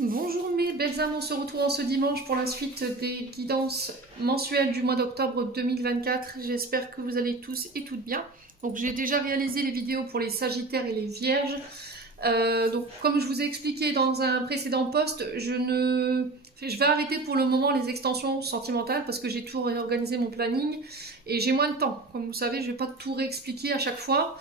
Bonjour mes belles âmes, on se retrouve en ce dimanche pour la suite des guidances mensuelles du mois d'octobre 2024. J'espère que vous allez tous et toutes bien. Donc j'ai déjà réalisé les vidéos pour les Sagittaires et les Vierges. Donc comme je vous ai expliqué dans un précédent post, je vais arrêter pour le moment les extensions sentimentales parce que j'ai tout réorganisé mon planning et j'ai moins de temps. Comme vous savez, je ne vais pas tout réexpliquer à chaque fois.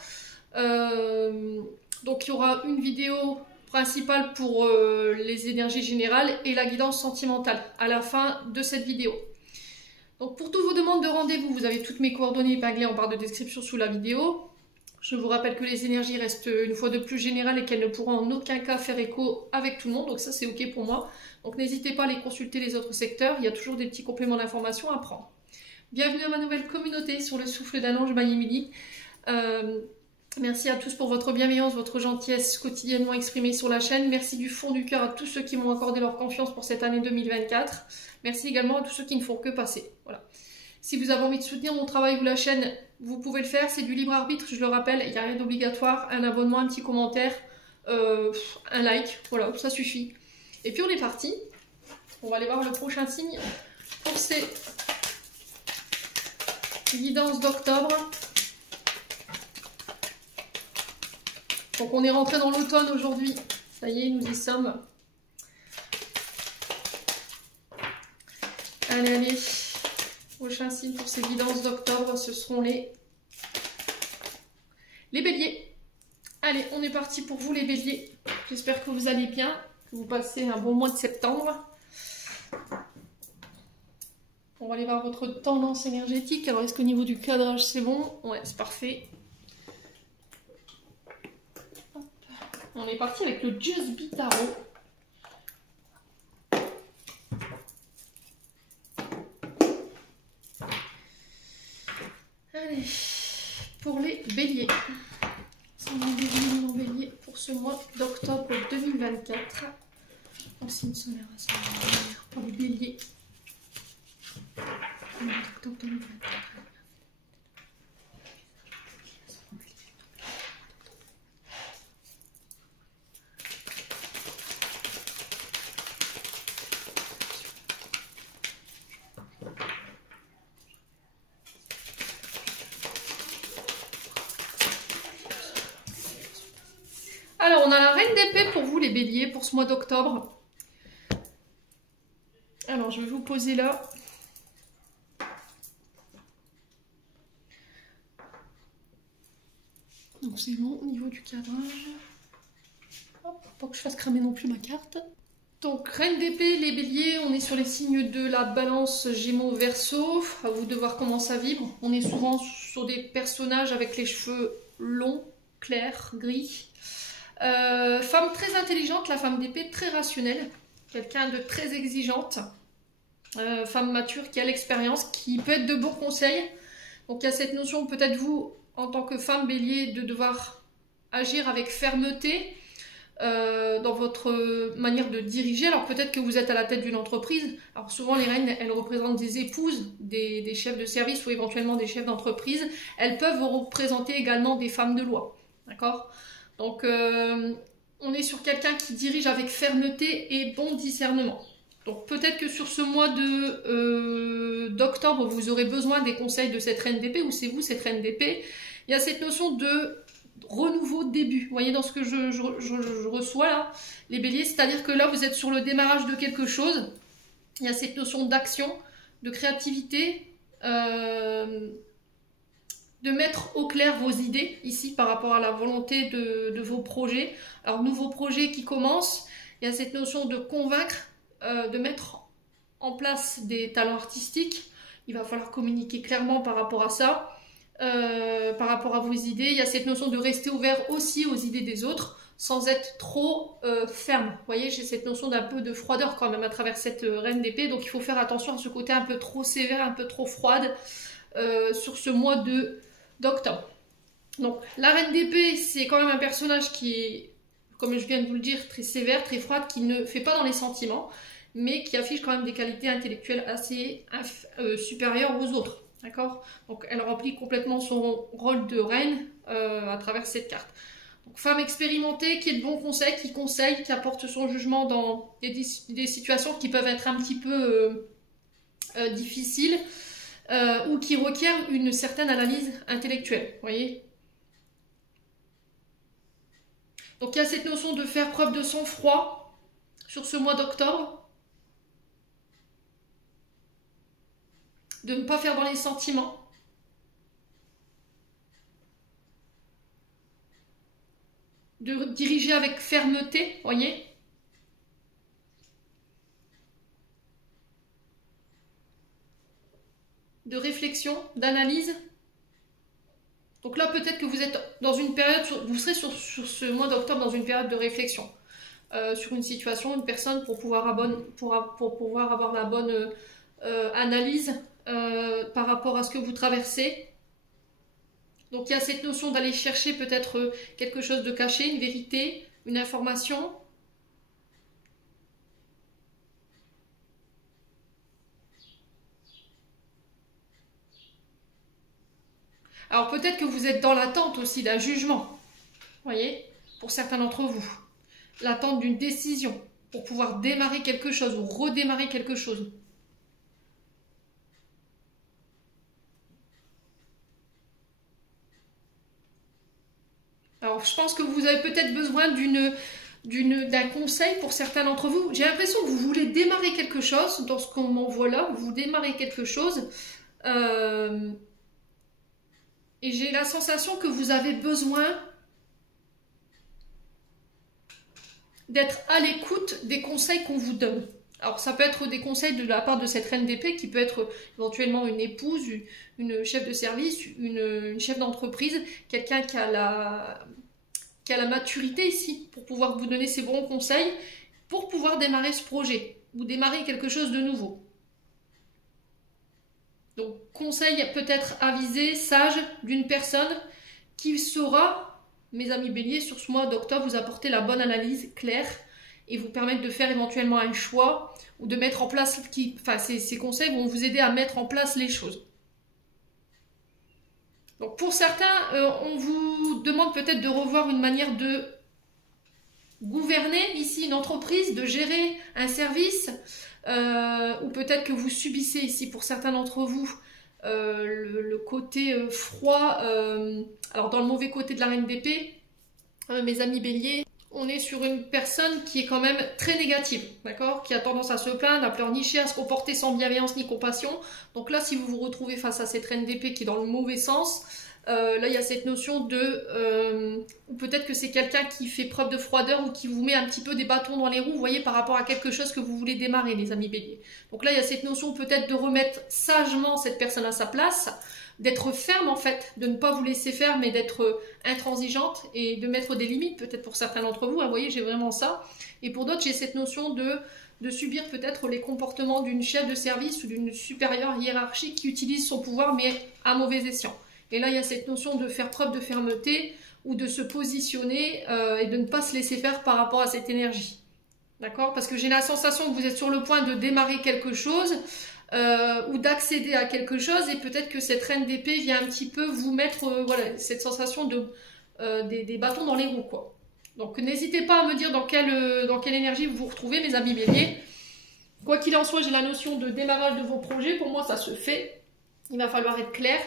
Donc il y aura une vidéo principale pour les énergies générales et la guidance sentimentale à la fin de cette vidéo. Donc pour toutes vos demandes de rendez-vous, vous avez toutes mes coordonnées épinglées en barre de description sous la vidéo. Je vous rappelle que les énergies restent une fois de plus générales et qu'elles ne pourront en aucun cas faire écho avec tout le monde, donc ça c'est ok pour moi. Donc n'hésitez pas à aller consulter les autres secteurs, il y a toujours des petits compléments d'information à prendre. Bienvenue à ma nouvelle communauté sur le souffle d'un ange by Emily. Merci à tous pour votre bienveillance, votre gentillesse quotidiennement exprimée sur la chaîne. Merci du fond du cœur à tous ceux qui m'ont accordé leur confiance pour cette année 2024. Merci également à tous ceux qui ne font que passer. Voilà. Si vous avez envie de soutenir mon travail ou la chaîne, vous pouvez le faire. C'est du libre arbitre, je le rappelle. Il n'y a rien d'obligatoire. Un abonnement, un petit commentaire, un like. Voilà, ça suffit. Et puis on est parti. On va aller voir le prochain signe pour ces guidances d'octobre. Donc on est rentré dans l'automne aujourd'hui, ça y est, nous y sommes. Allez, allez, prochain signe pour ces guidances d'octobre, ce seront les béliers. Allez, on est parti pour vous les béliers. J'espère que vous allez bien, que vous passez un bon mois de septembre. On va aller voir votre tendance énergétique. Alors est-ce qu'au niveau du cadrage c'est bon? Ouais, c'est parfait. On est parti avec le Just Be Tarot. Allez, pour les béliers. Mon bélier pour ce mois d'octobre 2024. En signe solaire, pour les béliers. Octobre 2024. Alors, on a la reine d'épée pour vous, les béliers, pour ce mois d'octobre. Alors, je vais vous poser là. Donc, c'est bon au niveau du cadrage. Hop, pas que je fasse cramer non plus ma carte. Donc, reine d'épée, les béliers, on est sur les signes de la balance Gémeaux Verseau. À vous de voir comment ça vibre. On est souvent sur des personnages avec les cheveux longs, clairs, gris. Femme très intelligente, la femme d'épée, très rationnelle, quelqu'un de très exigeante, femme mature qui a l'expérience, qui peut être de bons conseils. Donc il y a cette notion, peut-être vous, en tant que femme bélier, de devoir agir avec fermeté dans votre manière de diriger. Alors peut-être que vous êtes à la tête d'une entreprise. Alors souvent les reines, elles représentent des épouses, des chefs de service ou éventuellement des chefs d'entreprise. Elles peuvent représenter également des femmes de loi. D'accord ? Donc, on est sur quelqu'un qui dirige avec fermeté et bon discernement. Donc, peut-être que sur ce mois d'octobre, vous aurez besoin des conseils de cette reine d'épée, ou c'est vous, cette reine d'épée. Il y a cette notion de renouveau de début. Vous voyez, dans ce que je reçois là, les béliers, c'est-à-dire que là, vous êtes sur le démarrage de quelque chose. Il y a cette notion d'action, de créativité, de mettre au clair vos idées ici par rapport à la volonté de vos projets. Alors nouveaux projets qui commencent, il y a cette notion de convaincre, de mettre en place des talents artistiques. Il va falloir communiquer clairement par rapport à ça, par rapport à vos idées. Il y a cette notion de rester ouvert aussi aux idées des autres sans être trop ferme. Vous voyez, j'ai cette notion d'un peu de froideur quand même à travers cette reine d'épée, donc il faut faire attention à ce côté un peu trop sévère, un peu trop froide sur ce mois d'octobre. Donc la reine d'épée, c'est quand même un personnage qui est, comme je viens de vous le dire, très sévère, très froide, qui ne fait pas dans les sentiments, mais qui affiche quand même des qualités intellectuelles assez supérieures aux autres. D'accord ? Donc elle remplit complètement son rôle de reine à travers cette carte. Donc, femme expérimentée qui est de bons conseils, qui conseille, qui apporte son jugement dans des situations qui peuvent être un petit peu difficiles ou qui requièrent une certaine analyse intellectuelle. Vous voyez? Donc il y a cette notion de faire preuve de sang-froid sur ce mois d'octobre, de ne pas faire dans les sentiments, de diriger avec fermeté, voyez, de réflexion, d'analyse. Donc là, peut-être que vous êtes dans une période, vous serez sur ce mois d'octobre dans une période de réflexion sur une situation, une personne pour pouvoir avoir la bonne analyse par rapport à ce que vous traversez. Donc il y a cette notion d'aller chercher peut-être quelque chose de caché, une vérité, une information. Alors peut-être que vous êtes dans l'attente aussi d'un jugement, voyez, pour certains d'entre vous. L'attente d'une décision pour pouvoir démarrer quelque chose ou redémarrer quelque chose. Alors je pense que vous avez peut-être besoin d'un conseil pour certains d'entre vous. J'ai l'impression que vous voulez démarrer quelque chose, dans ce qu'on m'envoie là, vous démarrez quelque chose. Et j'ai la sensation que vous avez besoin d'être à l'écoute des conseils qu'on vous donne. Alors ça peut être des conseils de la part de cette reine d'épée qui peut être éventuellement une épouse, une chef de service, une chef d'entreprise, quelqu'un qui a la maturité ici pour pouvoir vous donner ses bons conseils pour pouvoir démarrer ce projet ou démarrer quelque chose de nouveau. Donc, conseil peut-être avisé, sage, d'une personne qui saura, mes amis béliers, sur ce mois d'octobre, vous apporter la bonne analyse claire et vous permettre de faire éventuellement un choix ou de mettre en place, ces conseils vont vous aider à mettre en place les choses. Donc, pour certains, on vous demande peut-être de revoir une manière de gouverner ici une entreprise, de gérer un service, ou peut-être que vous subissez ici pour certains d'entre vous le côté froid, alors dans le mauvais côté de la reine d'épée, mes amis béliers, on est sur une personne qui est quand même très négative, d'accord, qui a tendance à se plaindre, à pleurnicher, à se comporter sans bienveillance ni compassion. Donc là, si vous vous retrouvez face à cette reine d'épée qui est dans le mauvais sens, là il y a cette notion de ou peut-être que c'est quelqu'un qui fait preuve de froideur ou qui vous met un petit peu des bâtons dans les roues, vous voyez, par rapport à quelque chose que vous voulez démarrer, les amis béliers. Donc là il y a cette notion peut-être de remettre sagement cette personne à sa place, d'être ferme en fait, de ne pas vous laisser faire mais d'être intransigeante et de mettre des limites peut-être pour certains d'entre vous, vous voyez, j'ai vraiment ça. Et pour d'autres j'ai cette notion de subir peut-être les comportements d'une chef de service ou d'une supérieure hiérarchique qui utilise son pouvoir mais à mauvais escient. Et là, il y a cette notion de faire preuve de fermeté ou de se positionner et de ne pas se laisser faire par rapport à cette énergie. D'accord? Parce que j'ai la sensation que vous êtes sur le point de démarrer quelque chose ou d'accéder à quelque chose et peut-être que cette reine d'épée vient un petit peu vous mettre voilà, cette sensation des bâtons dans les roues, quoi. Donc n'hésitez pas à me dire dans quelle énergie vous vous retrouvez, mes amis béliers. Quoi qu'il en soit, j'ai la notion de démarrage de vos projets. Pour moi, ça se fait. Il va falloir être clair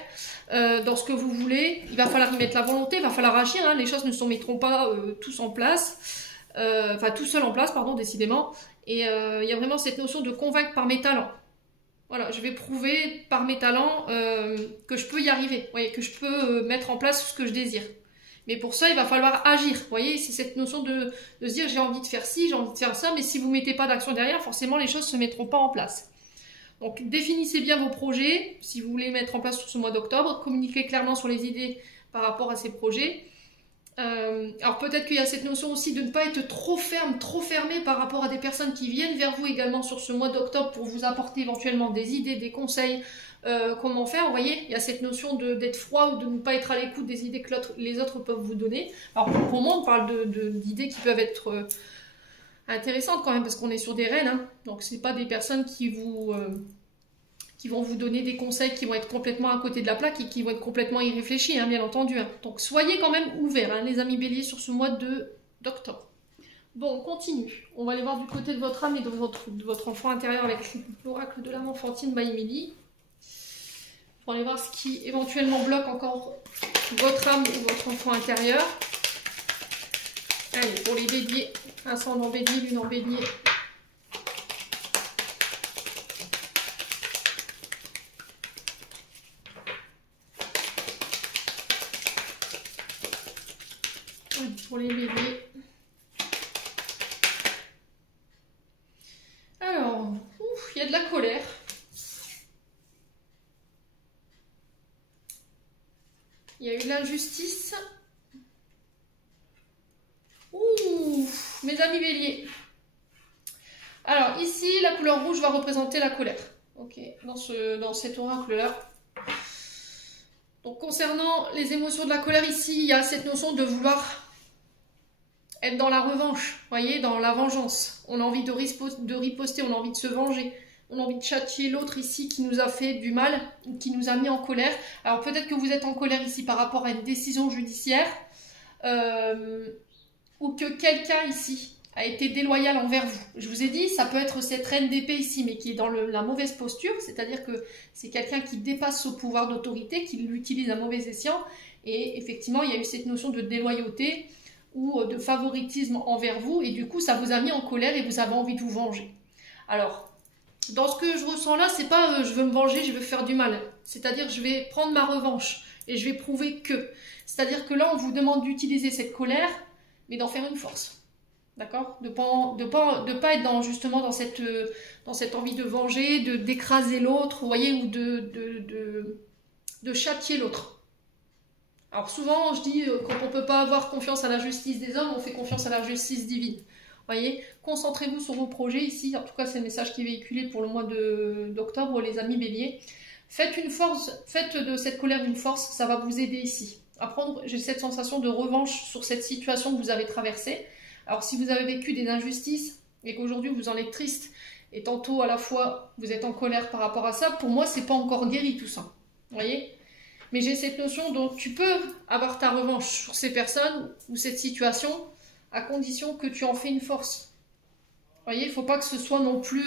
dans ce que vous voulez. Il va falloir y mettre la volonté, il va falloir agir. Hein. Les choses ne se mettront pas tous en place. Enfin, tout seul en place, pardon, décidément. Et il y a vraiment cette notion de convaincre par mes talents. Voilà, je vais prouver par mes talents que je peux y arriver. Vous voyez, que je peux mettre en place ce que je désire. Mais pour ça, il va falloir agir. Vous voyez, c'est cette notion de se dire j'ai envie de faire ci, j'ai envie de faire ça. Mais si vous ne mettez pas d'action derrière, forcément, les choses ne se mettront pas en place. Donc définissez bien vos projets, si vous voulez mettre en place sur ce mois d'octobre, communiquez clairement sur les idées par rapport à ces projets. Alors peut-être qu'il y a cette notion aussi de ne pas être trop ferme, trop fermé par rapport à des personnes qui viennent vers vous également sur ce mois d'octobre pour vous apporter éventuellement des idées, des conseils, comment faire. Vous voyez, il y a cette notion d'être froid ou de ne pas être à l'écoute des idées que les autres peuvent vous donner. Alors pour moi, on parle d'idées qui peuvent être intéressantes quand même parce qu'on est sur des reines, hein. Donc c'est pas des personnes qui vous qui vont vous donner des conseils qui vont être complètement à côté de la plaque et qui vont être complètement irréfléchis, hein, bien entendu. Hein. Donc soyez quand même ouverts, hein, les amis béliers, sur ce mois d'octobre. Bon, on continue. On va aller voir du côté de votre âme et de votre enfant intérieur avec l'oracle de l'âme enfantine by Emily. On va aller voir ce qui éventuellement bloque encore votre âme ou votre enfant intérieur. Allez, pour les béliers, ascendant bélier, lune en bélier. Allez, pour les béliers. Alors, il y a de la colère. Il y a eu de l'injustice. Ouh, mes amis béliers. Alors ici, la couleur rouge va représenter la colère. Ok, dans cet oracle-là. Donc concernant les émotions de la colère ici, il y a cette notion de vouloir être dans la revanche, vous voyez, dans la vengeance. On a envie de riposter, on a envie de se venger. On a envie de châtier l'autre ici qui nous a fait du mal, qui nous a mis en colère. Alors peut-être que vous êtes en colère ici par rapport à une décision judiciaire. Ou que quelqu'un ici a été déloyal envers vous. Je vous ai dit, ça peut être cette reine d'épée ici, mais qui est dans la mauvaise posture, c'est-à-dire que c'est quelqu'un qui dépasse son pouvoir d'autorité, qui l'utilise à mauvais escient, et effectivement, il y a eu cette notion de déloyauté ou de favoritisme envers vous, et du coup, ça vous a mis en colère et vous avez envie de vous venger. Alors, dans ce que je ressens là, c'est pas je veux me venger, je veux faire du mal, c'est-à-dire je vais prendre ma revanche, et je vais prouver que. C'est-à-dire que là, on vous demande d'utiliser cette colère, mais d'en faire une force, d'accord, de pas être justement dans cette envie de venger, d'écraser l'autre, vous voyez, ou de châtier l'autre. Alors souvent, je dis, quand on ne peut pas avoir confiance à la justice des hommes, on fait confiance à la justice divine. Vous voyez, concentrez-vous sur vos projets ici, en tout cas c'est le message qui est véhiculé pour le mois d'octobre, les amis béliers. Faites de cette colère une force, ça va vous aider ici. À prendre, j'ai cette sensation de revanche sur cette situation que vous avez traversée. Alors si vous avez vécu des injustices et qu'aujourd'hui vous en êtes triste et tantôt à la fois vous êtes en colère par rapport à ça, pour moi c'est pas encore guéri tout ça, vous voyez. Mais j'ai cette notion dont tu peux avoir ta revanche sur ces personnes ou cette situation à condition que tu en fais une force. Vous voyez, il ne faut pas que ce soit non plus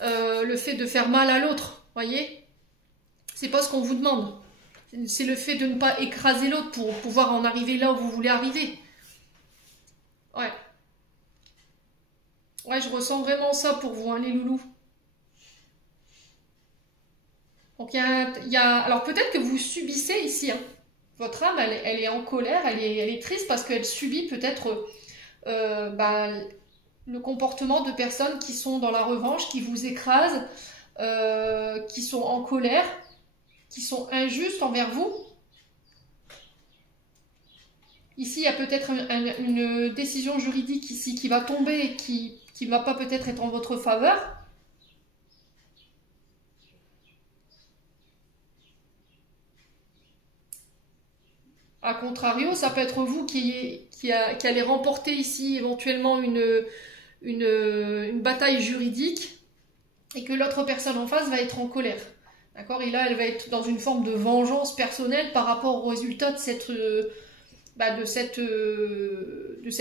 le fait de faire mal à l'autre, vous voyez. C'est pas ce qu'on vous demande. C'est le fait de ne pas écraser l'autre pour pouvoir en arriver là où vous voulez arriver. Ouais. Ouais, je ressens vraiment ça pour vous, hein, les loulous. Donc, alors, peut-être que vous subissez ici. Hein. Votre âme, elle est en colère, elle est triste parce qu'elle subit peut-être le comportement de personnes qui sont dans la revanche, qui vous écrasent, qui sont en colère, qui sont injustes envers vous. Ici, il y a peut-être une décision juridique ici qui va tomber et qui ne va pas peut-être être en votre faveur. A contrario, ça peut être vous qui allez remporter ici éventuellement une bataille juridique et que l'autre personne en face va être en colère. D'accord? Et là, elle va être dans une forme de vengeance personnelle par rapport au résultat de cette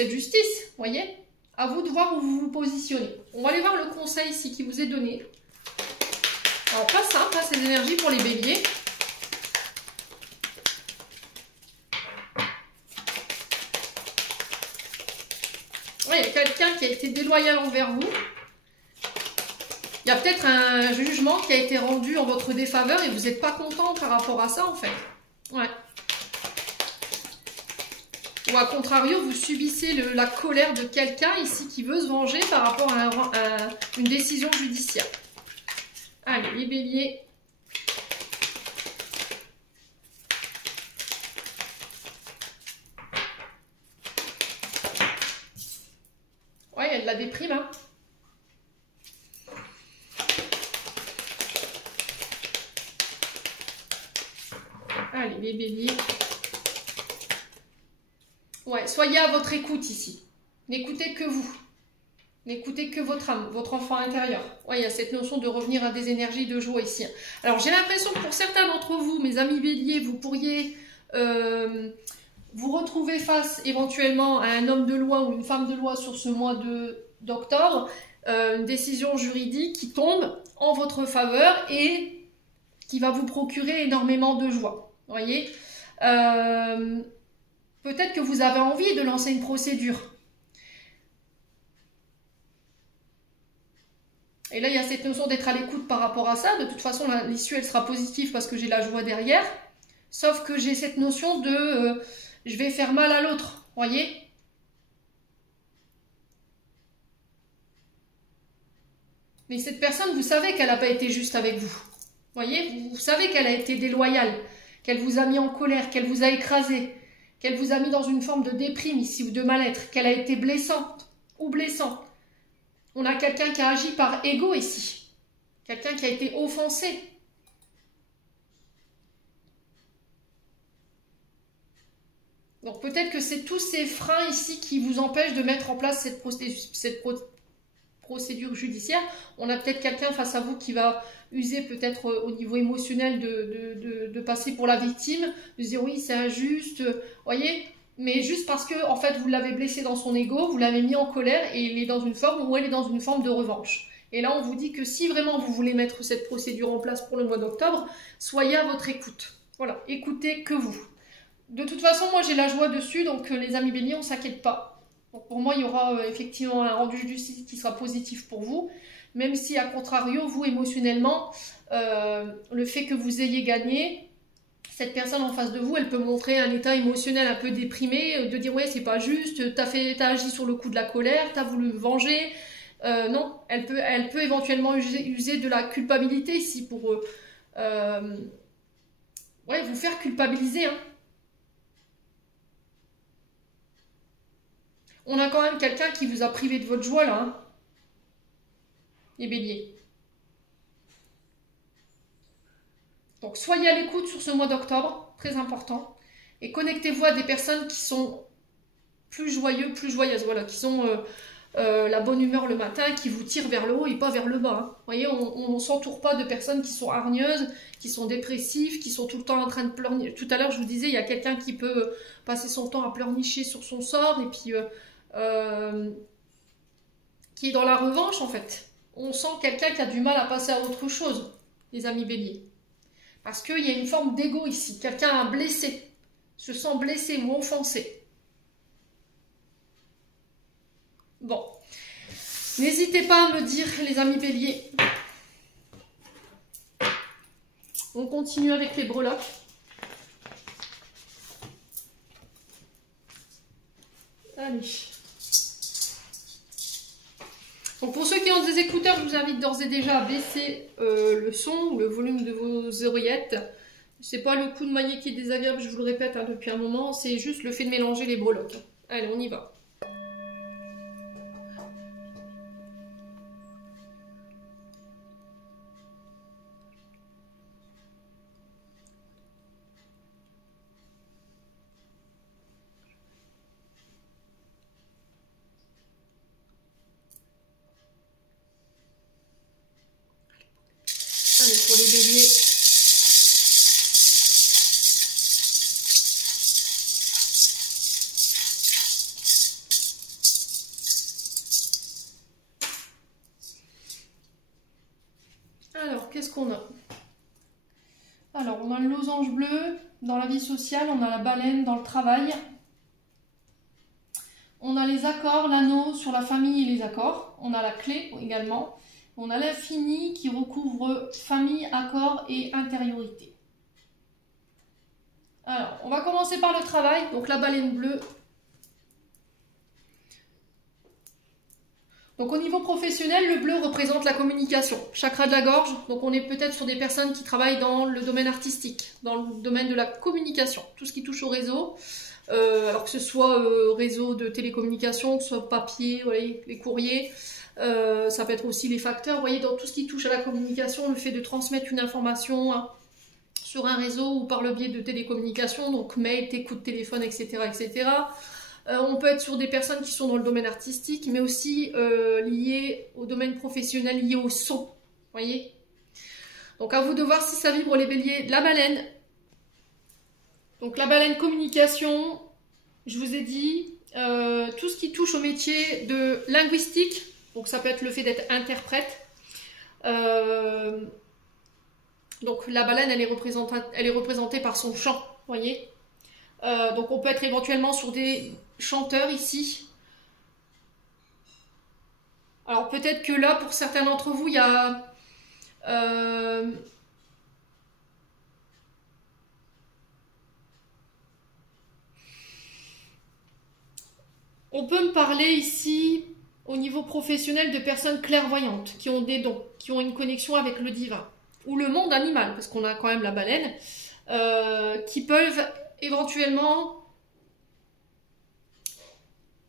justice. Voyez? À vous de voir où vous vous positionnez. On va aller voir le conseil ici qui vous est donné. Alors, pas simple, hein, ces énergies pour les béliers. Ouais, il y a quelqu'un qui a été déloyal envers vous. Il y a peut-être un jugement qui a été rendu en votre défaveur et vous n'êtes pas content par rapport à ça, en fait. Ouais. Ou à contrario, vous subissez la colère de quelqu'un ici qui veut se venger par rapport à une décision judiciaire. Allez, les béliers. Ouais, il y a de la déprime, hein. Allez, les béliers. Ouais, soyez à votre écoute ici. N'écoutez que vous. N'écoutez que votre âme, votre enfant intérieur. Ouais, il y a cette notion de revenir à des énergies de joie ici. Alors, j'ai l'impression que pour certains d'entre vous, mes amis béliers, vous pourriez vous retrouver face éventuellement à un homme de loi ou une femme de loi sur ce mois d'octobre. Une décision juridique qui tombe en votre faveur et qui va vous procurer énormément de joie. Vous voyez, peut-être que vous avez envie de lancer une procédure. Et là, il y a cette notion d'être à l'écoute par rapport à ça. De toute façon, l'issue, elle sera positive parce que j'ai la joie derrière. Sauf que j'ai cette notion de je vais faire mal à l'autre. Vous voyez? Mais cette personne, vous savez qu'elle n'a pas été juste avec vous. Vous voyez? Vous savez qu'elle a été déloyale, qu'elle vous a mis en colère, qu'elle vous a écrasé, qu'elle vous a mis dans une forme de déprime ici ou de mal-être, qu'elle a été blessante ou blessant. On a quelqu'un qui a agi par ego ici. Quelqu'un qui a été offensé. Donc peut-être que c'est tous ces freins ici qui vous empêchent de mettre en place cette procédure judiciaire. On a peut-être quelqu'un face à vous qui va user peut-être au niveau émotionnel de passer pour la victime, de dire oui c'est injuste, voyez, mais juste parce que en fait vous l'avez blessé dans son ego, vous l'avez mis en colère et il est dans une forme ou elle est dans une forme de revanche. Et là on vous dit que si vraiment vous voulez mettre cette procédure en place pour le mois d'octobre, soyez à votre écoute. Voilà, écoutez que vous. De toute façon moi j'ai la joie dessus, donc les amis béliers on s'inquiète pas. Donc pour moi il y aura effectivement un rendu judiciaire qui sera positif pour vous, même si à contrario vous émotionnellement le fait que vous ayez gagné, cette personne en face de vous, elle peut montrer un état émotionnel un peu déprimé, de dire ouais c'est pas juste, t'as agi sur le coup de la colère, t'as voulu venger. Non, elle peut éventuellement user de la culpabilité ici pour ouais, vous faire culpabiliser. Hein. On a quand même quelqu'un qui vous a privé de votre joie là, hein. Les béliers. Donc soyez à l'écoute sur ce mois d'octobre, très important. Et connectez-vous à des personnes qui sont plus joyeux, plus joyeuses, voilà, qui sont la bonne humeur le matin, qui vous tirent vers le haut et pas vers le bas. Hein. Vous voyez, on ne s'entoure pas de personnes qui sont hargneuses, qui sont dépressives, qui sont tout le temps en train de pleurnicher. Tout à l'heure, je vous disais, il y a quelqu'un qui peut passer son temps à pleurnicher sur son sort et puis qui est dans la revanche en fait. On sent quelqu'un qui a du mal à passer à autre chose, les amis béliers. Parce qu'il y a une forme d'ego ici. Quelqu'un a blessé, se sent blessé ou offensé. Bon. N'hésitez pas à me dire, les amis béliers. On continue avec les breloques. Allez. Donc pour ceux qui ont des écouteurs, je vous invite d'ores et déjà à baisser le son ou le volume de vos oreillettes. C'est pas le coup de maillet qui est désagréable, je vous le répète hein, depuis un moment, c'est juste le fait de mélanger les breloques. Allez, on y va. Allez, pour les béliers. Alors, qu'est-ce qu'on a? Alors, on a le losange bleu dans la vie sociale, on a la baleine dans le travail. On a les accords, l'anneau sur la famille et les accords. On a la clé également. On a l'infini qui recouvre famille, accord et intériorité. Alors, on va commencer par le travail. Donc, la baleine bleue. Donc, au niveau professionnel, le bleu représente la communication. Chakra de la gorge. Donc, on est peut-être sur des personnes qui travaillent dans le domaine artistique, dans le domaine de la communication. Tout ce qui touche au réseau. Alors que ce soit réseau de télécommunication, que ce soit papier, voyez, les courriers. Ça peut être aussi les facteurs, vous voyez, dans tout ce qui touche à la communication, le fait de transmettre une information hein, sur un réseau ou par le biais de télécommunication, donc mail, coup de téléphone, etc. etc. On peut être sur des personnes qui sont dans le domaine artistique, mais aussi liées au domaine professionnel, liées au son. Voyez? Donc à vous de voir si ça vibre les béliers. La baleine. Donc la baleine communication, je vous ai dit, tout ce qui touche au métier de linguistique, donc ça peut être le fait d'être interprète. Donc la baleine, elle est représentée par son chant, voyez. Donc on peut être éventuellement sur des chanteurs ici. Alors peut-être que là, pour certains d'entre vous, il y a... on peut me parler ici, au niveau professionnel, de personnes clairvoyantes, qui ont des dons, qui ont une connexion avec le divin, ou le monde animal, parce qu'on a quand même la baleine, qui peuvent éventuellement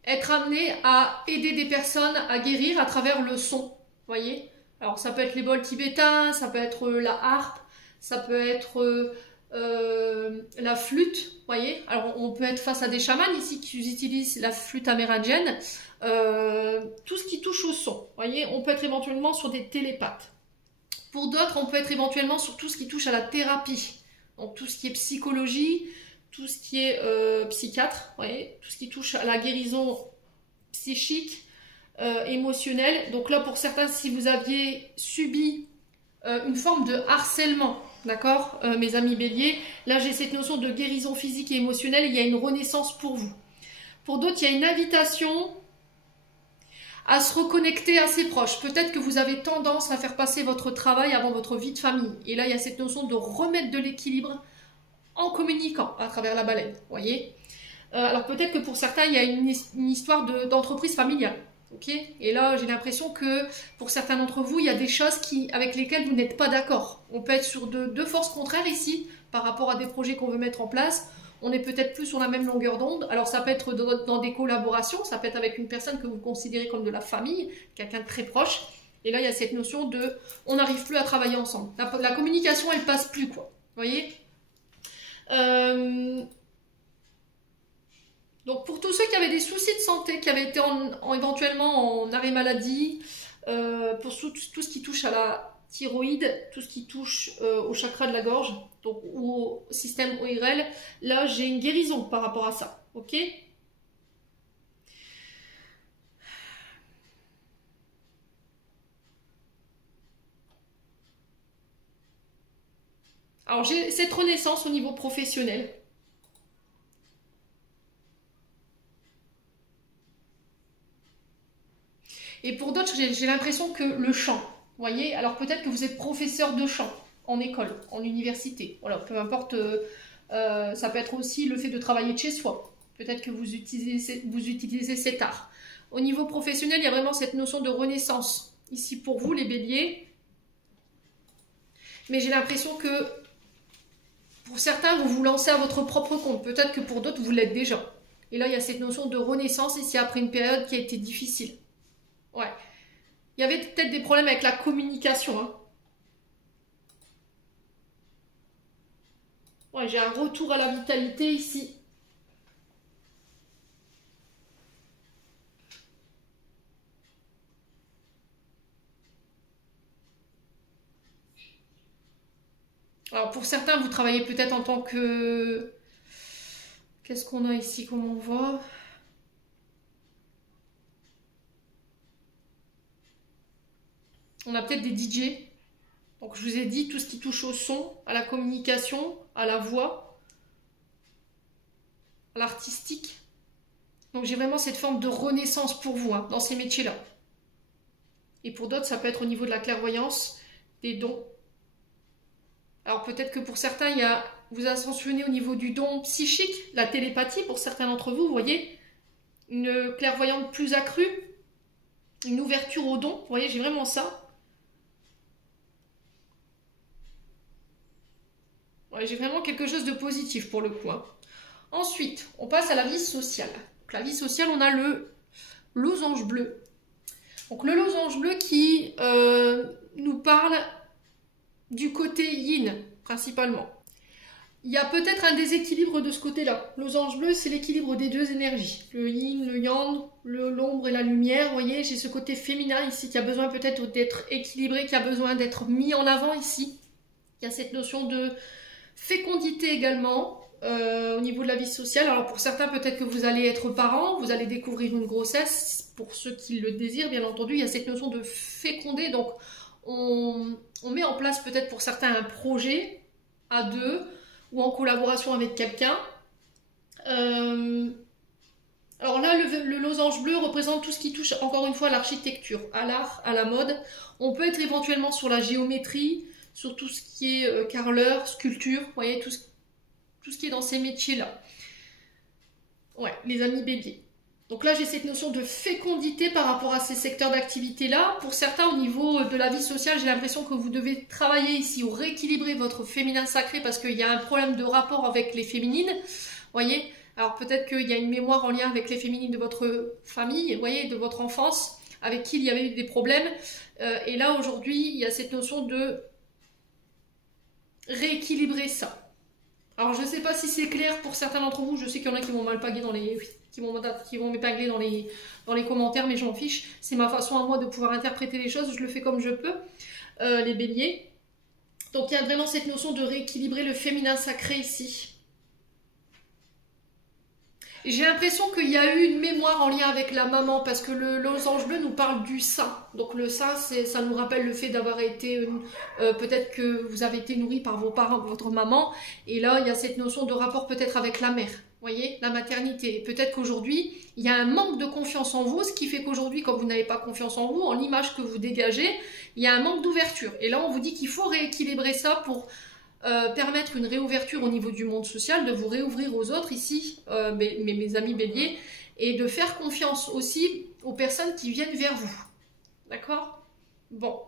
être amenés à aider des personnes à guérir à travers le son, voyez. Alors ça peut être les bols tibétains, ça peut être la harpe, ça peut être la flûte, voyez. Alors on peut être face à des chamans ici qui utilisent la flûte amérindienne, tout ce qui touche au son, voyez. On peut être éventuellement sur des télépathes. Pour d'autres, on peut être éventuellement sur tout ce qui touche à la thérapie, donc tout ce qui est psychologie, tout ce qui est psychiatre, voyez, tout ce qui touche à la guérison psychique, émotionnelle. Donc là, pour certains, si vous aviez subi une forme de harcèlement, d'accord, mes amis béliers, là j'ai cette notion de guérison physique et émotionnelle, il y a une renaissance pour vous. Pour d'autres, il y a une invitation à se reconnecter à ses proches. Peut-être que vous avez tendance à faire passer votre travail avant votre vie de famille. Et là, il y a cette notion de remettre de l'équilibre en communiquant à travers la baleine, voyez. Alors peut-être que pour certains, il y a une histoire d'entreprise familiale, ok. Et là, j'ai l'impression que pour certains d'entre vous, il y a des choses avec lesquelles vous n'êtes pas d'accord. On peut être sur deux forces contraires ici, par rapport à des projets qu'on veut mettre en place. On est peut-être plus sur la même longueur d'onde. Alors ça peut être dans des collaborations, ça peut être avec une personne que vous considérez comme de la famille, quelqu'un de très proche. Et là, il y a cette notion de on n'arrive plus à travailler ensemble. La communication, elle passe plus, quoi, voyez. Donc pour tous ceux qui avaient des soucis de santé, qui avaient été éventuellement en arrêt maladie, pour tout ce qui touche à la thyroïde, tout ce qui touche au chakra de la gorge, donc, ou au système ORL, là j'ai une guérison par rapport à ça, ok. Alors j'ai cette renaissance au niveau professionnel. Et pour d'autres, j'ai l'impression que le chant, vous voyez, alors peut-être que vous êtes professeur de chant en école, en université, voilà, peu importe, ça peut être aussi le fait de travailler de chez soi. Peut-être que vous utilisez cet art. Au niveau professionnel, il y a vraiment cette notion de renaissance. Ici pour vous, les béliers. Mais j'ai l'impression que pour certains, vous vous lancez à votre propre compte. Peut-être que pour d'autres, vous l'êtes déjà. Et là, il y a cette notion de renaissance ici après une période qui a été difficile. Ouais. Il y avait peut-être des problèmes avec la communication. Hein. Ouais, j'ai un retour à la vitalité ici. Alors pour certains, vous travaillez peut-être en tant que... Qu'est-ce qu'on a ici, comme on voit? On a peut-être des DJ. Donc je vous ai dit tout ce qui touche au son, à la communication, à la voix, à l'artistique. Donc j'ai vraiment cette forme de renaissance pour vous hein, dans ces métiers-là. Et pour d'autres, ça peut être au niveau de la clairvoyance, des dons. Alors peut-être que pour certains, vous ascensionnez au niveau du don psychique, la télépathie pour certains d'entre vous, vous voyez, une clairvoyance plus accrue, une ouverture au don, vous voyez, j'ai vraiment ça. Ouais, j'ai vraiment quelque chose de positif pour le coup. Hein. Ensuite, on passe à la vie sociale. Donc, la vie sociale, on a le losange bleu. Donc le losange bleu qui nous parle du côté yin, principalement. il y a peut-être un déséquilibre de ce côté-là. Losange bleu, c'est l'équilibre des deux énergies. Le yin, le yang, l'ombre et la lumière. Vous voyez, j'ai ce côté féminin ici qui a besoin peut-être d'être équilibré, qui a besoin d'être mis en avant ici. Il y a cette notion de fécondité également au niveau de la vie sociale. Alors pour certains, peut-être que vous allez être parents, vous allez découvrir une grossesse. Pour ceux qui le désirent, bien entendu, il y a cette notion de féconder. Donc on met en place peut-être pour certains un projet à deux, ou en collaboration avec quelqu'un. Alors là, le losange bleu représente tout ce qui touche, encore une fois, à l'architecture, à l'art, à la mode. On peut être éventuellement sur la géométrie, sur tout ce qui est carreleur, sculpture, vous voyez, tout ce qui est dans ces métiers-là. Ouais, les amis béliers. Donc là, j'ai cette notion de fécondité par rapport à ces secteurs d'activité-là. Pour certains, au niveau de la vie sociale, j'ai l'impression que vous devez travailler ici ou rééquilibrer votre féminin sacré parce qu'il y a un problème de rapport avec les féminines. Voyez, alors peut-être qu'il y a une mémoire en lien avec les féminines de votre famille, voyez, de votre enfance, avec qui il y avait eu des problèmes. Et là, aujourd'hui, il y a cette notion de rééquilibrer ça. Alors, je ne sais pas si c'est clair pour certains d'entre vous. Je sais qu'il y en a qui vont m'alpaguer dans les... qui vont m'épingler dans les commentaires, mais j'en fiche. C'est ma façon à moi de pouvoir interpréter les choses. Je le fais comme je peux, les béliers. Donc, il y a vraiment cette notion de rééquilibrer le féminin sacré ici. J'ai l'impression qu'il y a eu une mémoire en lien avec la maman, parce que le losange bleu nous parle du sein. Donc le sein, ça nous rappelle le fait d'avoir été, peut-être que vous avez été nourri par vos parents, votre maman, et là il y a cette notion de rapport peut-être avec la mère, voyez, la maternité. Peut-être qu'aujourd'hui, il y a un manque de confiance en vous, ce qui fait qu'aujourd'hui, quand vous n'avez pas confiance en vous, en l'image que vous dégagez, il y a un manque d'ouverture. Et là, on vous dit qu'il faut rééquilibrer ça pour... permettre une réouverture au niveau du monde social, de vous réouvrir aux autres ici, mes amis béliers, et de faire confiance aussi aux personnes qui viennent vers vous. D'accord? Bon.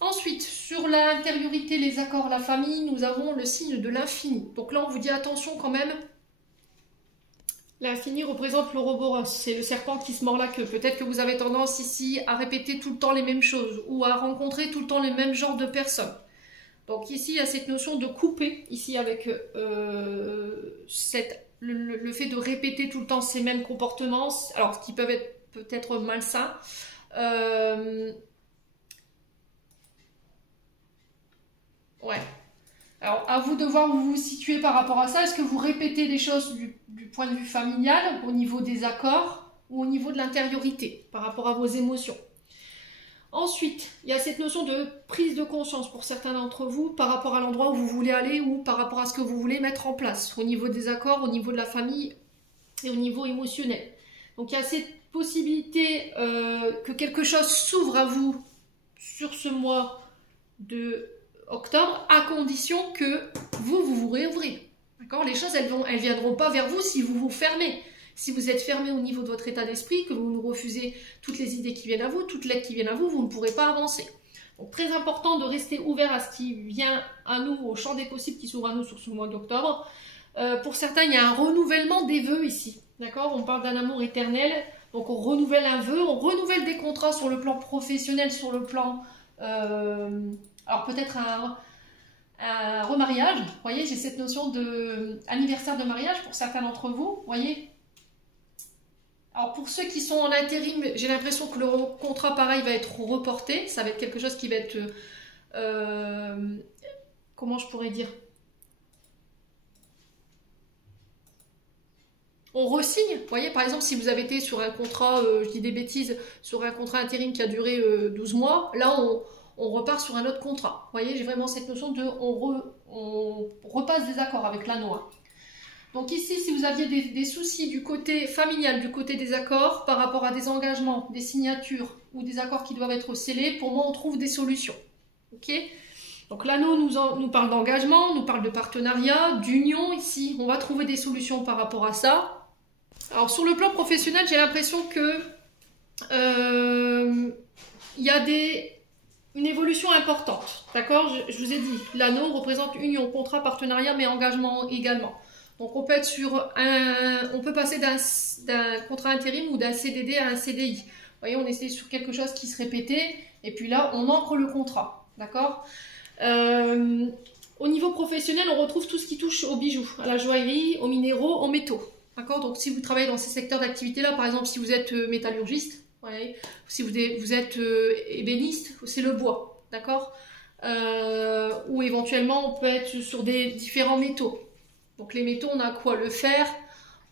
Ensuite, sur l'intériorité, les accords, la famille, nous avons le signe de l'infini. Donc là, on vous dit attention quand même. L'infini représente l'Ouroboros. C'est le serpent qui se mord la queue. Peut-être que vous avez tendance ici à répéter tout le temps les mêmes choses ou à rencontrer tout le temps les mêmes genres de personnes. Donc ici, il y a cette notion de couper, ici avec le fait de répéter tout le temps ces mêmes comportements, alors qui peuvent être peut-être malsains. Ouais. Alors, à vous de voir où vous vous situez par rapport à ça. Est-ce que vous répétez les choses du point de vue familial, au niveau des accords, ou au niveau de l'intériorité, par rapport à vos émotions? Ensuite, il y a cette notion de prise de conscience pour certains d'entre vous par rapport à l'endroit où vous voulez aller ou par rapport à ce que vous voulez mettre en place au niveau des accords, au niveau de la famille et au niveau émotionnel. Donc il y a cette possibilité que quelque chose s'ouvre à vous sur ce mois de octobre à condition que vous réouvrez. D'accord? Les choses, elles viendront pas vers vous si vous vous fermez. Si vous êtes fermé au niveau de votre état d'esprit, que vous nous refusez toutes les idées qui viennent à vous, toutes l'aide qui viennent à vous, vous ne pourrez pas avancer. Donc très important de rester ouvert à ce qui vient à nous, au champ des possibles qui s'ouvre à nous sur ce mois d'octobre. Pour certains, il y a un renouvellement des vœux ici. D'accord? On parle d'un amour éternel, donc on renouvelle un vœu, on renouvelle des contrats sur le plan professionnel, sur le plan... alors peut-être un remariage. Vous voyez, j'ai cette notion d'anniversaire de mariage pour certains d'entre vous. Vous voyez? Alors pour ceux qui sont en intérim, j'ai l'impression que le contrat pareil va être reporté. Ça va être quelque chose qui va être... comment je pourrais dire? On re-signe. Vous voyez, par exemple, si vous avez été sur un contrat, je dis des bêtises, sur un contrat intérim qui a duré 12 mois, là on repart sur un autre contrat. Vous voyez, j'ai vraiment cette notion de... On repasse des accords avec l'anneau. Donc ici, si vous aviez des soucis du côté familial, du côté des accords, par rapport à des engagements, des signatures ou des accords qui doivent être scellés, pour moi, on trouve des solutions. Ok? Donc l'anneau nous parle d'engagement, nous parle de partenariat, d'union ici. On va trouver des solutions par rapport à ça. Alors sur le plan professionnel, j'ai l'impression que il y a une évolution importante. D'accord? Je vous ai dit, l'anneau représente union, contrat, partenariat, mais engagement également. Donc on peut être on peut passer d'un contrat intérim ou d'un CDD à un CDI. Vous voyez, on essaie sur quelque chose qui se répétait, et puis là, on ancre le contrat. D'accord? Au niveau professionnel, on retrouve tout ce qui touche aux bijoux, à la joaillerie, aux minéraux, aux métaux. D'accord? Donc si vous travaillez dans ces secteurs d'activité-là, par exemple si vous êtes métallurgiste, ouais, si vous êtes ébéniste, c'est le bois. D'accord? Ou éventuellement on peut être sur des différents métaux. Donc les métaux, on a quoi? Le fer,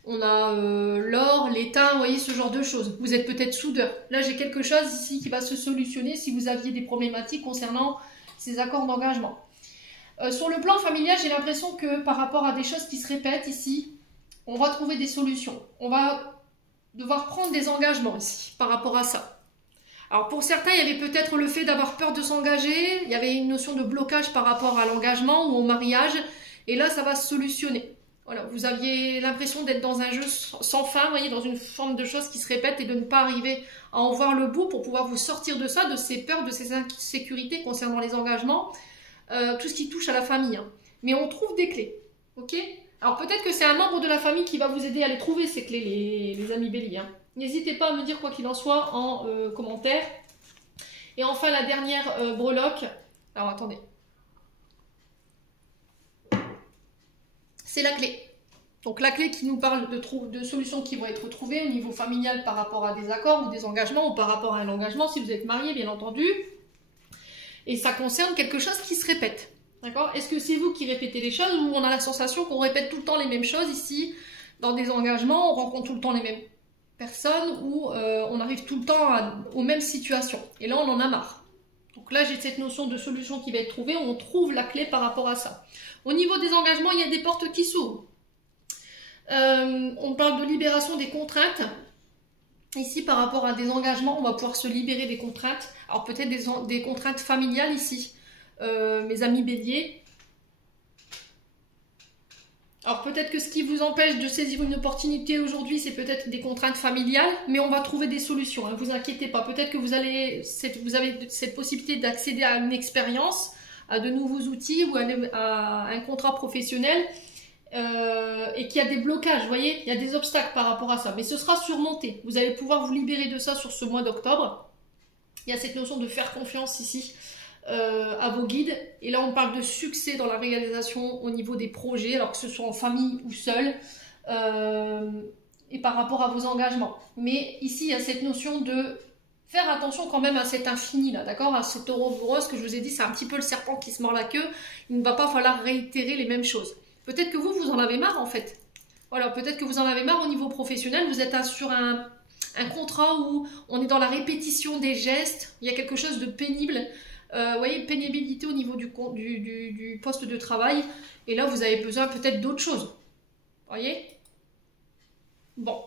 on a l'or, l'étain, vous voyez ce genre de choses. Vous êtes peut-être soudeur. Là j'ai quelque chose ici qui va se solutionner si vous aviez des problématiques concernant ces accords d'engagement. Sur le plan familial, j'ai l'impression que par rapport à des choses qui se répètent ici, on va trouver des solutions. On va devoir prendre des engagements ici par rapport à ça. Alors pour certains, il y avait peut-être le fait d'avoir peur de s'engager, il y avait une notion de blocage par rapport à l'engagement ou au mariage, et là ça va se solutionner. Voilà, vous aviez l'impression d'être dans un jeu sans fin, vous voyez, dans une forme de choses qui se répètent et de ne pas arriver à en voir le bout pour pouvoir vous sortir de ça, de ces peurs, de ces insécurités concernant les engagements, tout ce qui touche à la famille. Hein. Mais on trouve des clés, ok? Alors peut-être que c'est un membre de la famille qui va vous aider à les trouver, ces clés, les amis béliers. Hein. N'hésitez pas à me dire quoi qu'il en soit en commentaire. Et enfin la dernière breloque, alors attendez. C'est la clé. Donc la clé qui nous parle de solutions qui vont être trouvées au niveau familial par rapport à des accords ou des engagements ou par rapport à un engagement si vous êtes marié bien entendu. Et ça concerne quelque chose qui se répète. D'accord? Est-ce que c'est vous qui répétez les choses ou on a la sensation qu'on répète tout le temps les mêmes choses ici dans des engagements, on rencontre tout le temps les mêmes personnes ou on arrive tout le temps aux mêmes situations. Et là on en a marre. Donc là j'ai cette notion de solution qui va être trouvée, on trouve la clé par rapport à ça. Au niveau des engagements, il y a des portes qui s'ouvrent. On parle de libération des contraintes. Ici, par rapport à des engagements, on va pouvoir se libérer des contraintes. Alors peut-être des contraintes familiales ici, mes amis béliers. Alors peut-être que ce qui vous empêche de saisir une opportunité aujourd'hui, c'est peut-être des contraintes familiales, mais on va trouver des solutions, ne vous inquiétez pas. Peut-être que vous avez cette possibilité d'accéder à une expérience, à de nouveaux outils ou à un contrat professionnel et qu'il y a des blocages, vous voyez, il y a des obstacles par rapport à ça. Mais ce sera surmonté. Vous allez pouvoir vous libérer de ça sur ce mois d'octobre. Il y a cette notion de faire confiance ici à vos guides. Et là, on parle de succès dans la réalisation au niveau des projets, alors que ce soit en famille ou seul, et par rapport à vos engagements. Mais ici, il y a cette notion de faire attention quand même à cet infini là, d'accord? À cet ouroboros que je vous ai dit, c'est un petit peu le serpent qui se mord la queue. Il ne va pas falloir réitérer les mêmes choses. Peut-être que vous en avez marre en fait. Voilà, peut-être que vous en avez marre au niveau professionnel. Vous êtes sur un contrat où on est dans la répétition des gestes. Il y a quelque chose de pénible. Vous voyez, pénibilité au niveau du poste de travail. Et là, vous avez besoin peut-être d'autre chose. Vous voyez? Bon.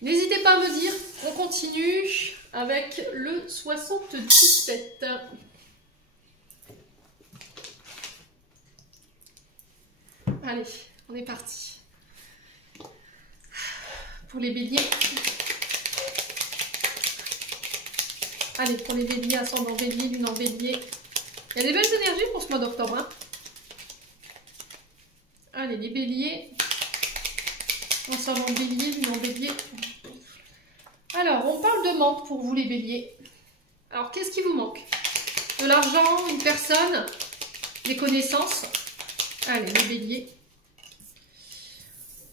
N'hésitez pas à me dire. On continue avec le 77. Allez, on est parti. Pour les béliers. Allez, pour les béliers, ascendant bélier, lune en bélier. Il y a des belles énergies pour ce mois d'octobre. Hein. Allez, les béliers. Ascendant bélier, lune en bélier. Alors, on parle de manque pour vous les béliers. Alors, qu'est-ce qui vous manque? De l'argent, une personne, des connaissances. Allez, les béliers.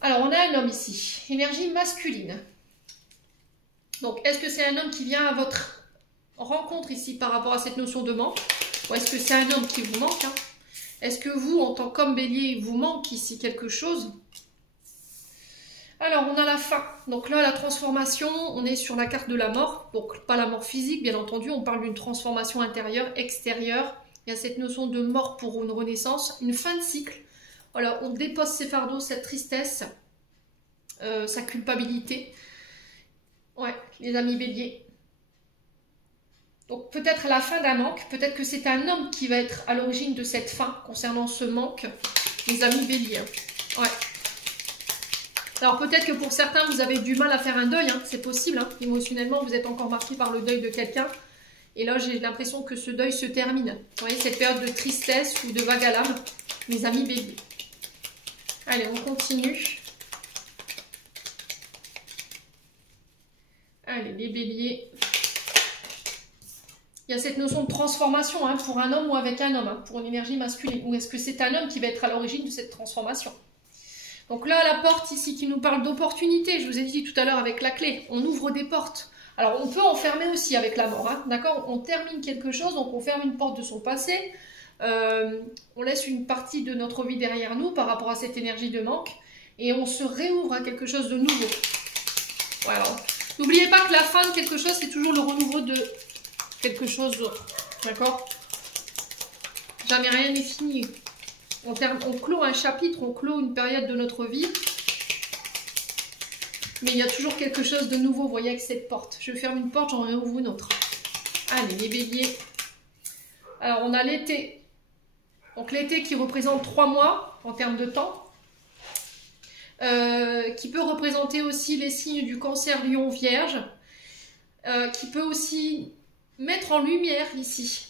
Alors, on a un homme ici. Énergie masculine. Donc, est-ce que c'est un homme qui vient à votre rencontre ici par rapport à cette notion de manque? Ou est-ce que c'est un homme qui vous manque? Hein? Est-ce que vous, en tant qu'homme bélier, il vous manque ici quelque chose? Alors, on a la fin. Donc là, la transformation, on est sur la carte de la mort. Donc, pas la mort physique, bien entendu. On parle d'une transformation intérieure, extérieure. Il y a cette notion de mort pour une renaissance, une fin de cycle. Voilà, on dépose ses fardeaux, cette tristesse, sa culpabilité. Ouais, les amis béliers. Donc peut-être la fin d'un manque, peut-être que c'est un homme qui va être à l'origine de cette fin concernant ce manque, les amis béliers. Ouais. Alors peut-être que pour certains, vous avez du mal à faire un deuil, hein, c'est possible. Hein. Émotionnellement, vous êtes encore marqué par le deuil de quelqu'un. Et là, j'ai l'impression que ce deuil se termine. Vous voyez, cette période de tristesse ou de vague à l'âme, mes amis béliers. Allez, on continue. Allez, les béliers. il y a cette notion de transformation hein, pour un homme ou avec un homme, hein, pour une énergie masculine. Ou est-ce que c'est un homme qui va être à l'origine de cette transformation? Donc là, la porte ici qui nous parle d'opportunité, je vous ai dit tout à l'heure avec la clé, on ouvre des portes. Alors on peut enfermer aussi avec la mort, hein, d'accord? On termine quelque chose, donc on ferme une porte de son passé, on laisse une partie de notre vie derrière nous par rapport à cette énergie de manque, et on se réouvre à quelque chose de nouveau. Voilà. N'oubliez pas que la fin de quelque chose, c'est toujours le renouveau de quelque chose d'autre, d'accord? Jamais rien n'est fini. On clôt un chapitre, on clôt une période de notre vie. Mais il y a toujours quelque chose de nouveau, vous voyez, avec cette porte. Je ferme une porte, j'en réouvre une autre. Allez, les béliers. Alors, on a l'été. Donc, l'été qui représente 3 mois en termes de temps. Qui peut représenter aussi les signes du Cancer, Lion, Vierge. Qui peut aussi mettre en lumière ici.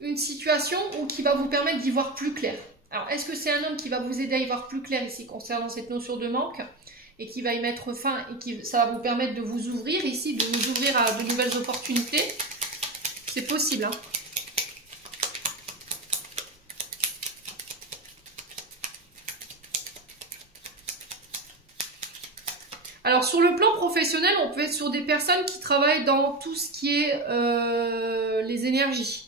Une situation où qui va vous permettre d'y voir plus clair. Alors, est-ce que c'est un homme qui va vous aider à y voir plus clair ici concernant cette notion de manque et qui va y mettre fin et qui ça va vous permettre de vous ouvrir ici, de vous ouvrir à de nouvelles opportunités? C'est possible, hein. Alors, sur le plan professionnel, on peut être sur des personnes qui travaillent dans tout ce qui est les énergies.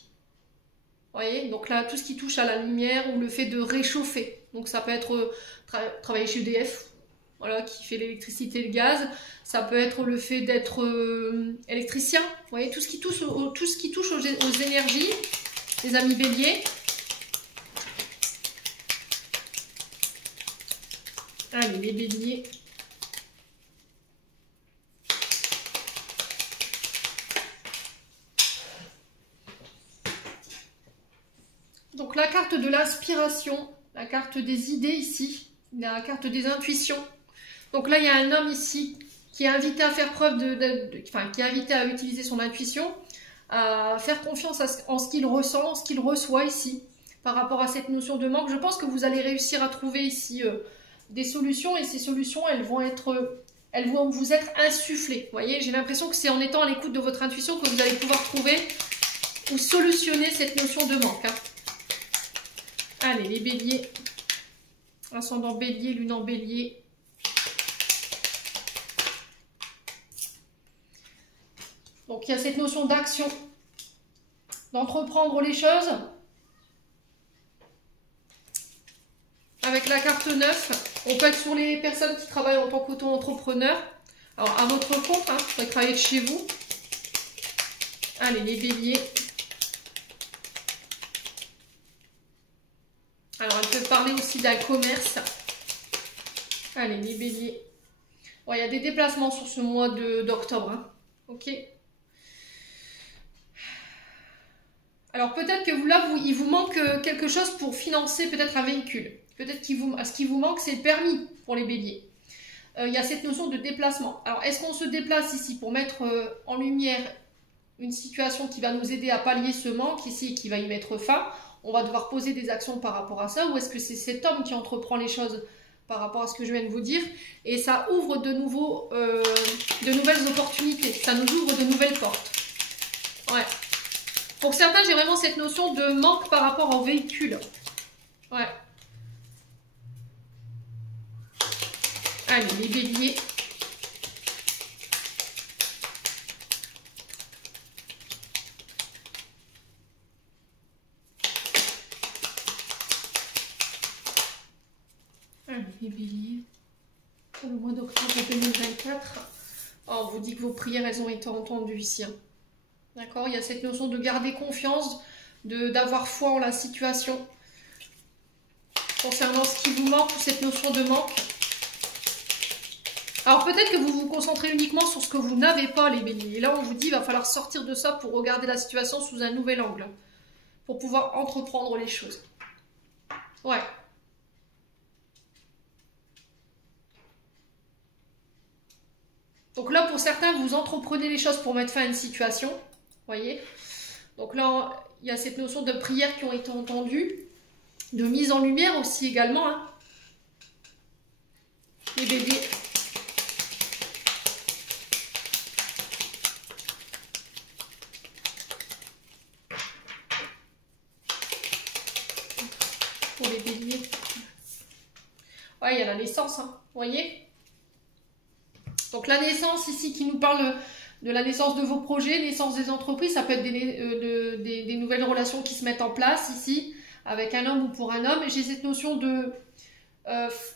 Vous voyez, donc là, tout ce qui touche à la lumière ou le fait de réchauffer. Donc ça peut être travailler chez EDF, voilà, qui fait l'électricité et le gaz. Ça peut être le fait d'être électricien. Vous voyez, tout ce qui touche aux énergies, les amis béliers. Allez, les béliers. Donc la carte de l'inspiration, la carte des idées ici, la carte des intuitions. Donc là, il y a un homme ici qui est invité à faire preuve qui est invité à utiliser son intuition, à faire confiance en ce qu'il ressent, en ce qu'il reçoit ici, par rapport à cette notion de manque. Je pense que vous allez réussir à trouver ici des solutions, et ces solutions, elles vont vous être insufflées. Vous voyez, j'ai l'impression que c'est en étant à l'écoute de votre intuition que vous allez pouvoir trouver ou solutionner cette notion de manque, hein. Allez, les béliers, ascendant bélier, lune en bélier. Donc, il y a cette notion d'action, d'entreprendre les choses. Avec la carte 9, on peut être sur les personnes qui travaillent en tant qu'auto-entrepreneur. Alors, à votre compte, hein, vous pouvez travailler de chez vous. Allez, les béliers. Alors, elle peut parler aussi d'un commerce. Allez, les béliers. Bon, il y a des déplacements sur ce mois d'octobre, hein. Ok. Alors, peut-être que il vous manque quelque chose pour financer peut-être un véhicule. Peut-être ce qui vous manque, c'est le permis pour les béliers. Il y a cette notion de déplacement. Alors, est-ce qu'on se déplace ici pour mettre en lumière une situation qui va nous aider à pallier ce manque ici et qui va y mettre fin? On va devoir poser des actions par rapport à ça, ou est-ce que c'est cet homme qui entreprend les choses par rapport à ce que je viens de vous dire, et ça ouvre de nouvelles opportunités, ça nous ouvre de nouvelles portes. Ouais. Pour certains, j'ai vraiment cette notion de manque par rapport au véhicule. Ouais. Allez, les béliers. Les béliers, pour le mois d'octobre 2024, on vous dit que vos prières, elles ont été entendues ici. Hein. D'accord? Il y a cette notion de garder confiance, d'avoir foi en la situation. Concernant ce qui vous manque, ou cette notion de manque. Alors peut-être que vous vous concentrez uniquement sur ce que vous n'avez pas, les béliers. Et là, on vous dit qu'il va falloir sortir de ça pour regarder la situation sous un nouvel angle. Pour pouvoir entreprendre les choses. Ouais. Donc là, pour certains, vous entreprenez les choses pour mettre fin à une situation. Vous voyez? Donc là, il y a cette notion de prières qui ont été entendues. De mise en lumière aussi également. Hein. Les béliers. Ouais, il y a la naissance, hein, vous voyez. Donc la naissance ici qui nous parle de la naissance de vos projets, naissance des entreprises, ça peut être des nouvelles relations qui se mettent en place ici, avec un homme ou pour un homme. Et j'ai cette notion de...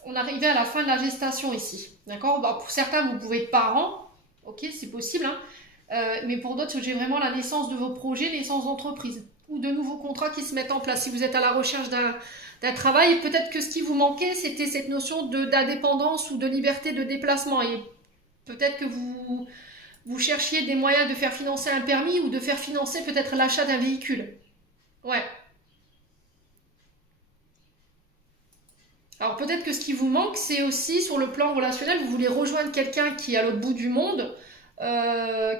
on arrivait à la fin de la gestation ici, d'accord. Bah, pour certains, vous pouvez être parents, ok, c'est possible, hein. Mais pour d'autres, j'ai vraiment la naissance de vos projets, naissance d'entreprise, ou de nouveaux contrats qui se mettent en place. Si vous êtes à la recherche d'un travail, peut-être que ce qui vous manquait, c'était cette notion d'indépendance ou de liberté de déplacement. Et peut-être que vous cherchiez des moyens de faire financer un permis ou de faire financer peut-être l'achat d'un véhicule. Ouais. Alors peut-être que ce qui vous manque, c'est aussi sur le plan relationnel, vous voulez rejoindre quelqu'un qui est à l'autre bout du monde,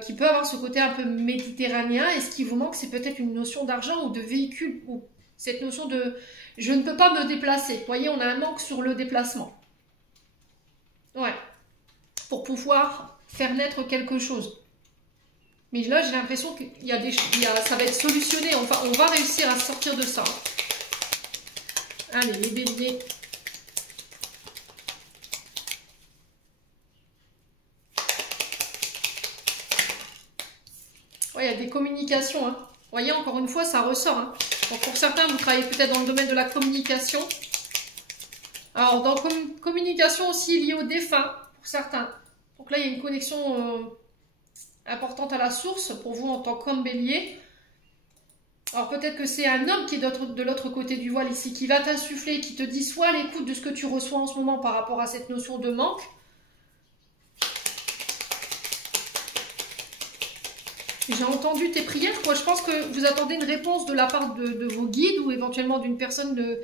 qui peut avoir ce côté un peu méditerranéen, et ce qui vous manque, c'est peut-être une notion d'argent ou de véhicule, ou cette notion de je ne peux pas me déplacer. Vous voyez, on a un manque sur le déplacement. Ouais. Pour pouvoir faire naître quelque chose. Mais là, j'ai l'impression que ça va être solutionné. Enfin, on va réussir à sortir de ça. Allez, les béliers. Ouais, il y a des communications. Hein. Vous voyez, encore une fois, ça ressort. Hein. Donc, pour certains, vous travaillez peut-être dans le domaine de la communication. Alors, dans communication aussi liée au défunt, pour certains. Donc là, il y a une connexion importante à la source pour vous en tant qu'homme bélier. Alors peut-être que c'est un homme qui est de l'autre côté du voile ici, qui va t'insuffler, qui te dit soit à l'écoute de ce que tu reçois en ce moment par rapport à cette notion de manque. J'ai entendu tes prières. Moi, je pense que vous attendez une réponse de la part de vos guides ou éventuellement d'une personne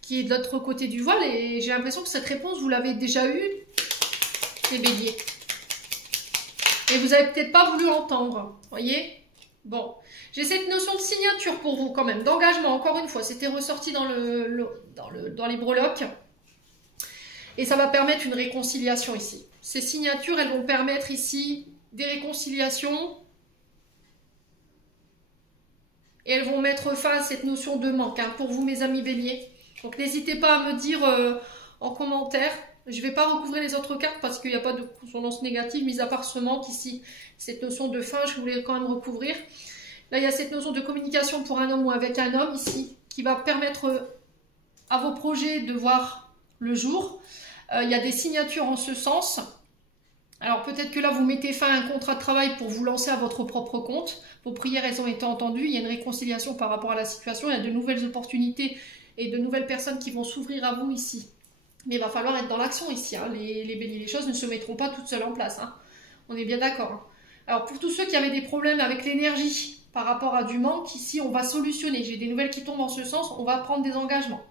qui est de l'autre côté du voile. Et j'ai l'impression que cette réponse, vous l'avez déjà eue, les béliers. Et vous n'avez peut-être pas voulu entendre. Voyez? Bon. J'ai cette notion de signature pour vous quand même, d'engagement. Encore une fois, c'était ressorti dans les breloques. Et ça va permettre une réconciliation ici. Ces signatures, elles vont permettre ici des réconciliations. Et elles vont mettre fin à cette notion de manque, hein, pour vous, mes amis béliers. Donc, n'hésitez pas à me dire en commentaire. Je ne vais pas recouvrir les autres cartes parce qu'il n'y a pas de consonance négative, mis à part ce manque ici. Cette notion de fin, je voulais quand même recouvrir. Là, il y a cette notion de communication pour un homme ou avec un homme ici, qui va permettre à vos projets de voir le jour. Il y a des signatures en ce sens. Alors peut-être que là, vous mettez fin à un contrat de travail pour vous lancer à votre propre compte. Vos prières, elles ont été entendues. Il y a une réconciliation par rapport à la situation. Il y a de nouvelles opportunités et de nouvelles personnes qui vont s'ouvrir à vous ici. Mais il va falloir être dans l'action ici. Hein. Les béliers, les choses ne se mettront pas toutes seules en place. Hein. On est bien d'accord. Hein. Alors pour tous ceux qui avaient des problèmes avec l'énergie par rapport à du manque, ici, on va solutionner. J'ai des nouvelles qui tombent en ce sens. On va prendre des engagements.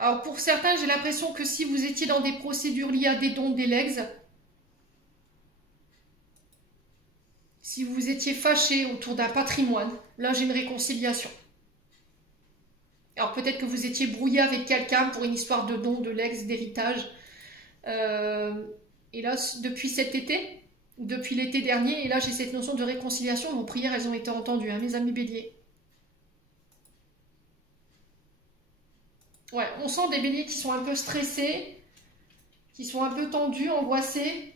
Alors pour certains, j'ai l'impression que si vous étiez dans des procédures liées à des dons, des legs, si vous étiez fâché autour d'un patrimoine, là j'ai une réconciliation. Alors peut-être que vous étiez brouillé avec quelqu'un pour une histoire de dons, de legs, d'héritage. Et là, depuis cet été, ou depuis l'été dernier, et là j'ai cette notion de réconciliation, vos prières elles ont été entendues, hein, mes amis béliers. Ouais, on sent des béliers qui sont un peu stressés, qui sont un peu tendus, angoissés.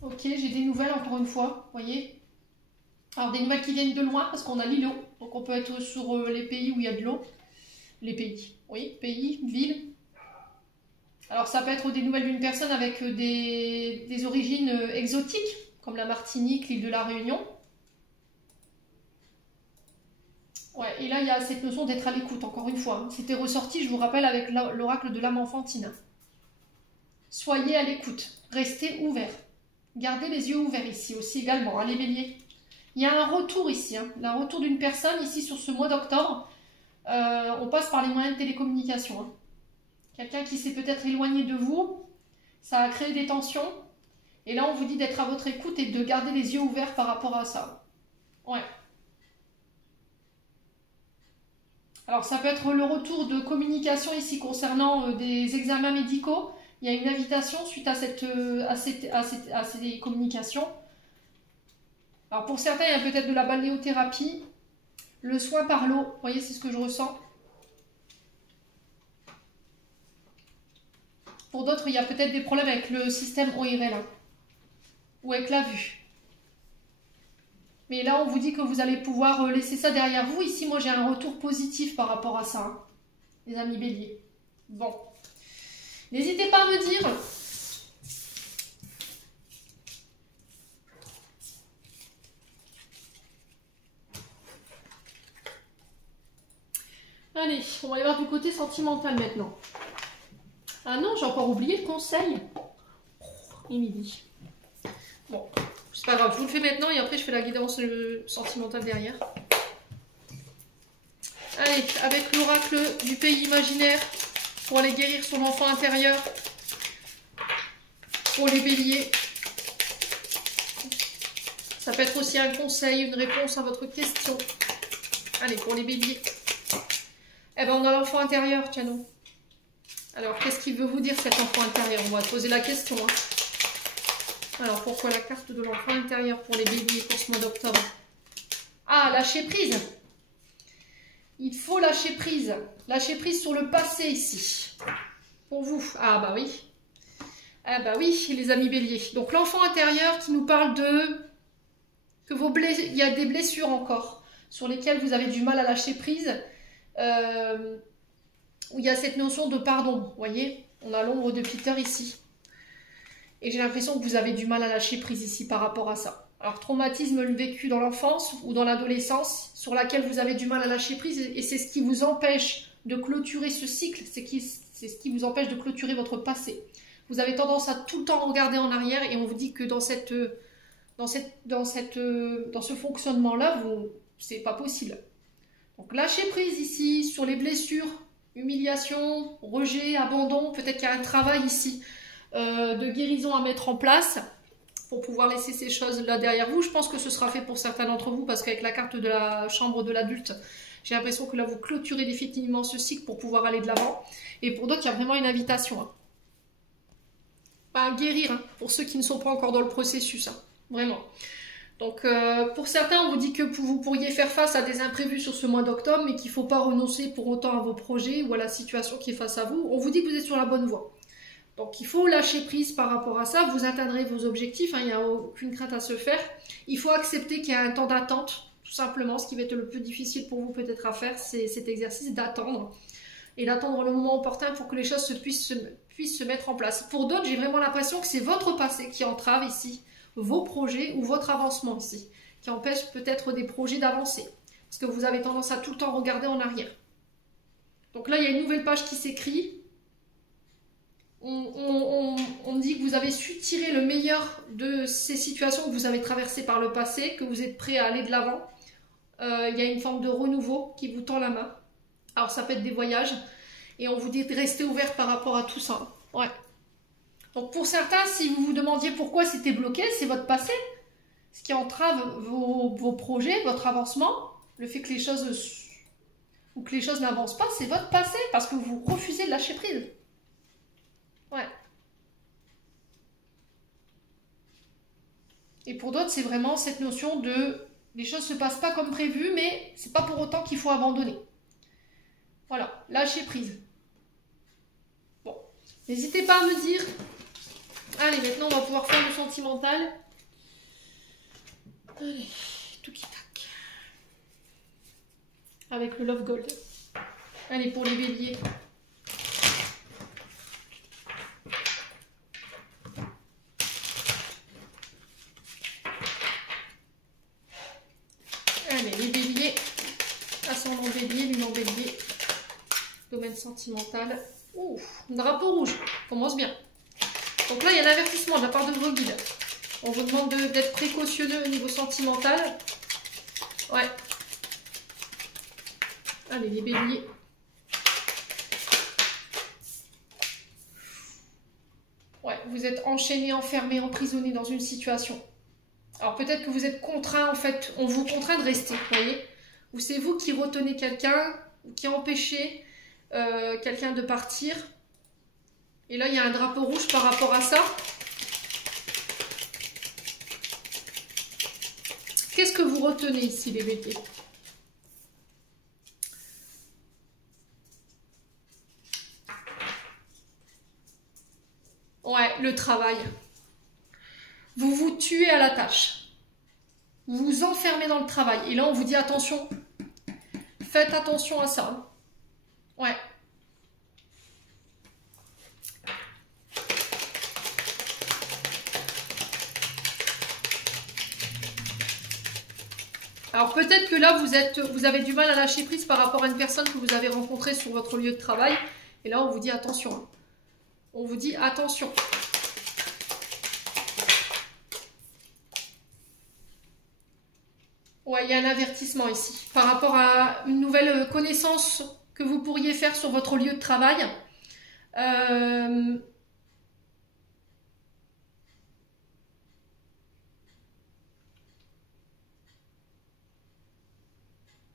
Ok, j'ai des nouvelles encore une fois, vous voyez. Alors des nouvelles qui viennent de loin, parce qu'on a l'îlot. Donc on peut être sur les pays où il y a de l'eau. Les pays, oui, pays, villes. Alors ça peut être des nouvelles d'une personne avec des origines exotiques, comme la Martinique, l'île de la Réunion. Ouais, et là, il y a cette notion d'être à l'écoute, encore une fois. C'était ressorti, je vous rappelle, avec l'oracle de l'âme enfantine. Soyez à l'écoute, restez ouverts. Gardez les yeux ouverts ici aussi également, hein, les béliers. Il y a un retour ici, hein, un retour d'une personne ici sur ce mois d'octobre. On passe par les moyens de télécommunication. Hein. Quelqu'un qui s'est peut-être éloigné de vous, ça a créé des tensions. Et là, on vous dit d'être à votre écoute et de garder les yeux ouverts par rapport à ça. Ouais. Alors ça peut être le retour de communication ici concernant des examens médicaux, Il y a une invitation suite à ces communications. Alors pour certains, il y a peut-être de la balnéothérapie, le soin par l'eau. Vous voyez, c'est ce que je ressens. Pour d'autres, il y a peut-être des problèmes avec le système ORL hein, ou avec la vue. Mais là, on vous dit que vous allez pouvoir laisser ça derrière vous. Ici, moi, j'ai un retour positif par rapport à ça, hein, les amis béliers. Bon. N'hésitez pas à me dire. Allez, on va aller voir du côté sentimental maintenant. Ah non, j'ai encore oublié le conseil. Il midi. Bon, c'est pas grave, je vous le fais maintenant et après je fais la guidance sentimentale derrière. Allez, avec l'oracle du pays imaginaire pour aller guérir son enfant intérieur. Pour les béliers. Ça peut être aussi un conseil, une réponse à votre question. Allez, pour les béliers. Eh ben, on a l'enfant intérieur, tiens nous. Alors, qu'est-ce qu'il veut vous dire cet enfant intérieur? On va te poser la question. Hein. Alors, pourquoi la carte de l'enfant intérieur pour les béliers pour ce mois d'octobre? Ah, lâcher prise. Il faut lâcher prise. Lâcher prise sur le passé ici. Pour vous. Ah bah oui. Ah bah oui, les amis béliers. Donc, l'enfant intérieur qui nous parle de... que il y a des blessures encore sur lesquelles vous avez du mal à lâcher prise. Où il y a cette notion de pardon, vous voyez, on a l'ombre de Peter ici. Et j'ai l'impression que vous avez du mal à lâcher prise ici par rapport à ça. Alors, traumatisme vécu dans l'enfance ou dans l'adolescence, sur laquelle vous avez du mal à lâcher prise, et c'est ce qui vous empêche de clôturer ce cycle, c'est ce qui vous empêche de clôturer votre passé. Vous avez tendance à tout le temps regarder en arrière, et on vous dit que dans ce fonctionnement-là, c'est pas possible. Donc, lâcher prise ici, sur les blessures, humiliation, rejet, abandon, peut-être qu'il y a un travail ici de guérison à mettre en place pour pouvoir laisser ces choses-là derrière vous. Je pense que ce sera fait pour certains d'entre vous parce qu'avec la carte de la chambre de l'adulte, j'ai l'impression que là, vous clôturez définitivement ce cycle pour pouvoir aller de l'avant. Et pour d'autres, il y a vraiment une invitation hein. À guérir, hein, pour ceux qui ne sont pas encore dans le processus, hein, vraiment. Donc, pour certains, on vous dit que vous pourriez faire face à des imprévus sur ce mois d'octobre, mais qu'il ne faut pas renoncer pour autant à vos projets ou à la situation qui est face à vous. On vous dit que vous êtes sur la bonne voie. Donc, il faut lâcher prise par rapport à ça. Vous atteindrez vos objectifs, hein, il n'y a aucune crainte à se faire. Il faut accepter qu'il y a un temps d'attente, tout simplement. Ce qui va être le plus difficile pour vous peut-être à faire, c'est cet exercice d'attendre. Et d'attendre le moment opportun pour que les choses puissent se mettre en place. Pour d'autres, j'ai vraiment l'impression que c'est votre passé qui entrave ici vos projets ou votre avancement ici, qui empêche peut-être des projets d'avancer, parce que vous avez tendance à tout le temps regarder en arrière. Donc là, il y a une nouvelle page qui s'écrit. On dit que vous avez su tirer le meilleur de ces situations que vous avez traversées par le passé, que vous êtes prêt à aller de l'avant. Il y a une forme de renouveau qui vous tend la main. Alors ça peut être des voyages, et on vous dit de rester ouvert par rapport à tout ça. Ouais. Donc pour certains, si vous vous demandiez pourquoi c'était bloqué, c'est votre passé. Ce qui entrave vos projets, votre avancement, le fait que les choses ou que les choses n'avancent pas, c'est votre passé parce que vous refusez de lâcher prise. Ouais. Et pour d'autres, c'est vraiment cette notion de les choses se passent pas comme prévu, mais c'est pas pour autant qu'il faut abandonner. Voilà, lâcher prise. Bon, n'hésitez pas à me dire. Allez, maintenant on va pouvoir faire le sentimental. Allez, tout qui tac. Avec le Love Gold. Allez, pour les béliers. Allez, les béliers. Ascendant bélier, lunan bélier. Domaine sentimental. Ouh, drapeau rouge. Commence bien. Donc là, il y a un avertissement de la part de vos guides. On vous demande d'être précautionneux au niveau sentimental. Ouais. Allez, les béliers. Ouais, vous êtes enchaîné, enfermé, emprisonné dans une situation. Alors peut-être que vous êtes contraint, en fait, on vous contraint de rester, vous voyez. Ou c'est vous qui retenez quelqu'un, qui empêchez quelqu'un de partir. Et là, il y a un drapeau rouge par rapport à ça. Qu'est-ce que vous retenez ici, les béliers? Ouais, le travail. Vous vous tuez à la tâche. Vous vous enfermez dans le travail. Et là, on vous dit attention. Faites attention à ça. Ouais. Alors peut-être que là, vous avez du mal à lâcher prise par rapport à une personne que vous avez rencontrée sur votre lieu de travail. Et là, on vous dit attention. On vous dit attention. Ouais, il y a un avertissement ici. Par rapport à une nouvelle connaissance que vous pourriez faire sur votre lieu de travail.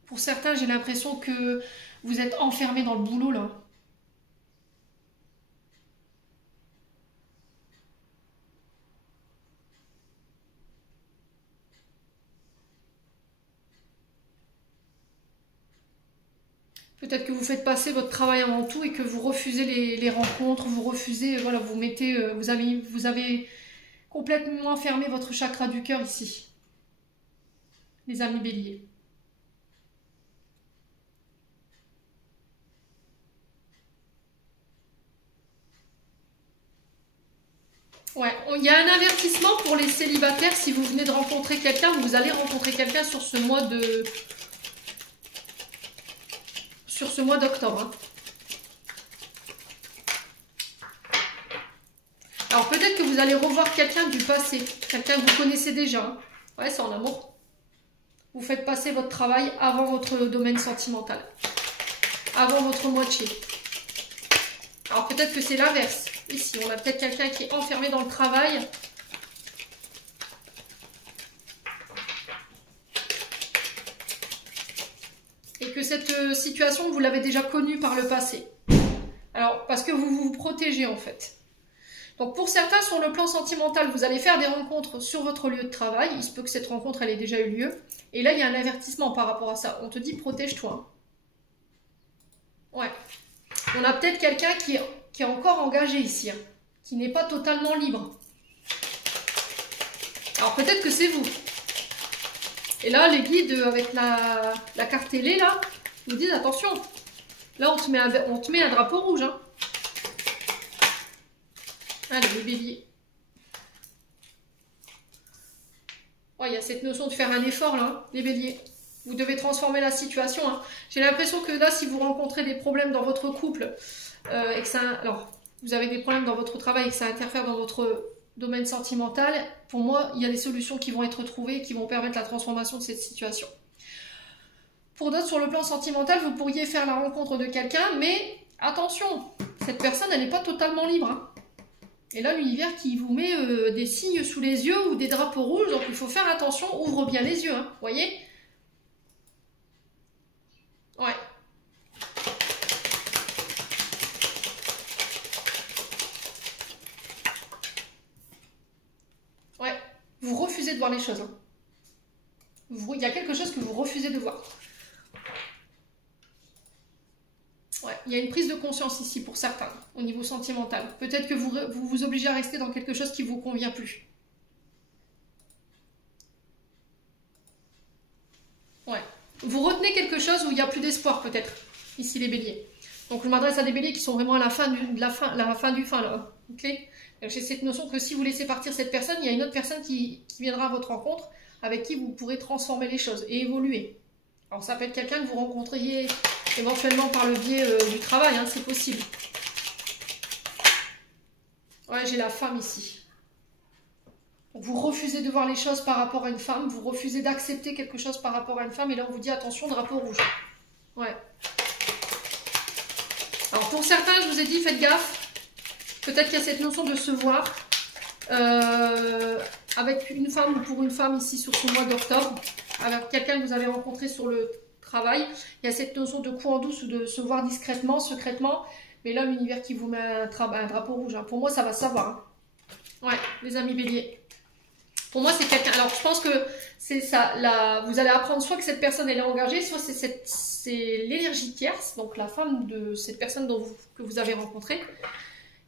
Pour certains, j'ai l'impression que vous êtes enfermés dans le boulot, là. Peut-être que vous faites passer votre travail avant tout et que vous refusez les rencontres, vous refusez, voilà, vous mettez, vous avez complètement fermé votre chakra du cœur ici, les amis béliers. Ouais, il y a un avertissement pour les célibataires. Si vous venez de rencontrer quelqu'un, vous allez rencontrer quelqu'un sur ce mois d'octobre. Hein. Alors peut-être que vous allez revoir quelqu'un du passé, quelqu'un que vous connaissez déjà. Hein. Ouais, c'est en amour. Vous faites passer votre travail avant votre domaine sentimental, avant votre moitié. Alors peut-être que c'est l'inverse. Ici, on a peut-être quelqu'un qui est enfermé dans le travail. Et que cette situation, vous l'avez déjà connue par le passé. Alors, parce que vous vous protégez en fait. Donc pour certains, sur le plan sentimental, vous allez faire des rencontres sur votre lieu de travail. Il se peut que cette rencontre, elle ait déjà eu lieu. Et là, il y a un avertissement par rapport à ça. On te dit, protège-toi. Ouais. On a peut-être quelqu'un qui est encore engagé ici, hein, qui n'est pas totalement libre. Alors peut-être que c'est vous. Et là, les guides avec la carte télé, là, vous disent attention. Là, on te met un drapeau rouge. Hein. Allez, les béliers. Oh, il y a cette notion de faire un effort, là, hein, les béliers. Vous devez transformer la situation. Hein. J'ai l'impression que là, si vous rencontrez des problèmes dans votre couple, et que ça... Alors, vous avez des problèmes dans votre travail et que ça interfère dans votre domaine sentimental, pour moi, il y a des solutions qui vont être trouvées et qui vont permettre la transformation de cette situation. Pour d'autres, sur le plan sentimental, vous pourriez faire la rencontre de quelqu'un, mais attention, cette personne, elle n'est pas totalement libre. Hein. Et là, l'univers qui vous met des signes sous les yeux ou des drapeaux rouges, donc il faut faire attention, ouvre bien les yeux, hein, vous voyez? Ouais. Ouais, vous refusez de voir les choses. Hein. Il y a quelque chose que vous refusez de voir. Ouais, il y a une prise de conscience ici pour certains, au niveau sentimental. Peut-être que vous obligez à rester dans quelque chose qui ne vous convient plus. Ouais. Vous retenez quelque chose où il n'y a plus d'espoir, peut-être, ici les béliers. Donc je m'adresse à des béliers qui sont vraiment à la fin du fin, là. Okay. J'ai cette notion que si vous laissez partir cette personne, il y a une autre personne qui viendra à votre rencontre, avec qui vous pourrez transformer les choses et évoluer. Alors ça peut être quelqu'un que vous rencontriez éventuellement par le biais du travail, hein, c'est possible. Ouais, j'ai la femme ici. Vous refusez de voir les choses par rapport à une femme, vous refusez d'accepter quelque chose par rapport à une femme, et là on vous dit attention, drapeau rouge. Ouais. Alors pour certains, je vous ai dit, faites gaffe. Peut-être qu'il y a cette notion de se voir avec une femme ou pour une femme ici sur ce mois d'octobre, avec quelqu'un que vous avez rencontré sur le travail. Il y a cette notion de coup en douce ou de se voir discrètement, secrètement. Mais là, l'univers qui vous met un drapeau rouge, hein. Pour moi, ça va se savoir. Hein. Ouais, les amis béliers. Pour moi, c'est quelqu'un... Alors, je pense que c'est ça. Vous allez apprendre soit que cette personne, elle est engagée, soit c'est l'énergie tierce, donc la femme de cette personne que vous avez rencontrée,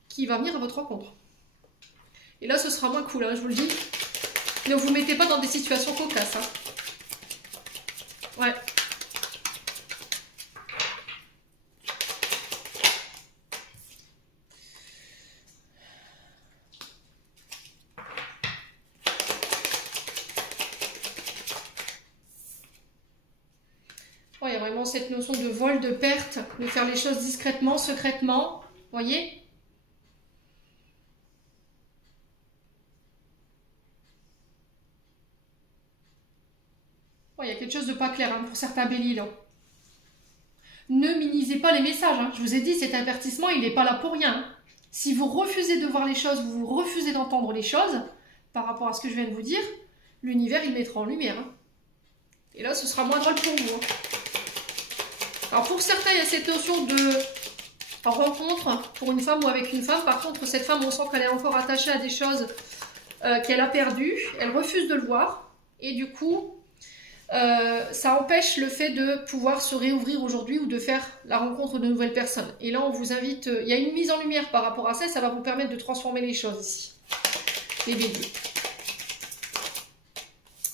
qui va venir à votre rencontre. Et là, ce sera moins cool, hein, je vous le dis. Ne vous mettez pas dans des situations cocasses. Hein. Ouais. Il y a vraiment cette notion de vol, de perte, de faire les choses discrètement, secrètement. Vous voyez ? Il y a quelque chose de pas clair hein, pour certains béliers là. Ne minimisez pas les messages. Hein. Je vous ai dit, cet avertissement, il n'est pas là pour rien. Hein. Si vous refusez de voir les choses, vous refusez d'entendre les choses, par rapport à ce que je viens de vous dire, l'univers, il mettra en lumière. Hein. Et là, ce sera moins drôle pour vous. Hein. Alors pour certains, il y a cette notion de rencontre pour une femme ou avec une femme. Par contre, cette femme, on sent qu'elle est encore attachée à des choses qu'elle a perdues. Elle refuse de le voir. Et du coup, ça empêche le fait de pouvoir se réouvrir aujourd'hui ou de faire la rencontre de nouvelles personnes. Et là, on vous invite... il y a une mise en lumière par rapport à ça. Ça va vous permettre de transformer les choses ici. Les béliers.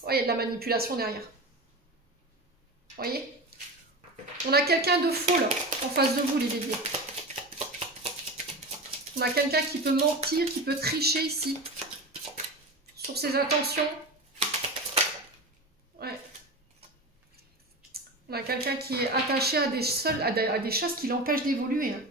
Il y a de la manipulation derrière. Vous voyez ? On a quelqu'un de faux là, en face de vous, les béliers. On a quelqu'un qui peut mentir, qui peut tricher ici. Sur ses intentions. Ouais. On a quelqu'un qui est attaché à des choses qui l'empêchent d'évoluer. Hein.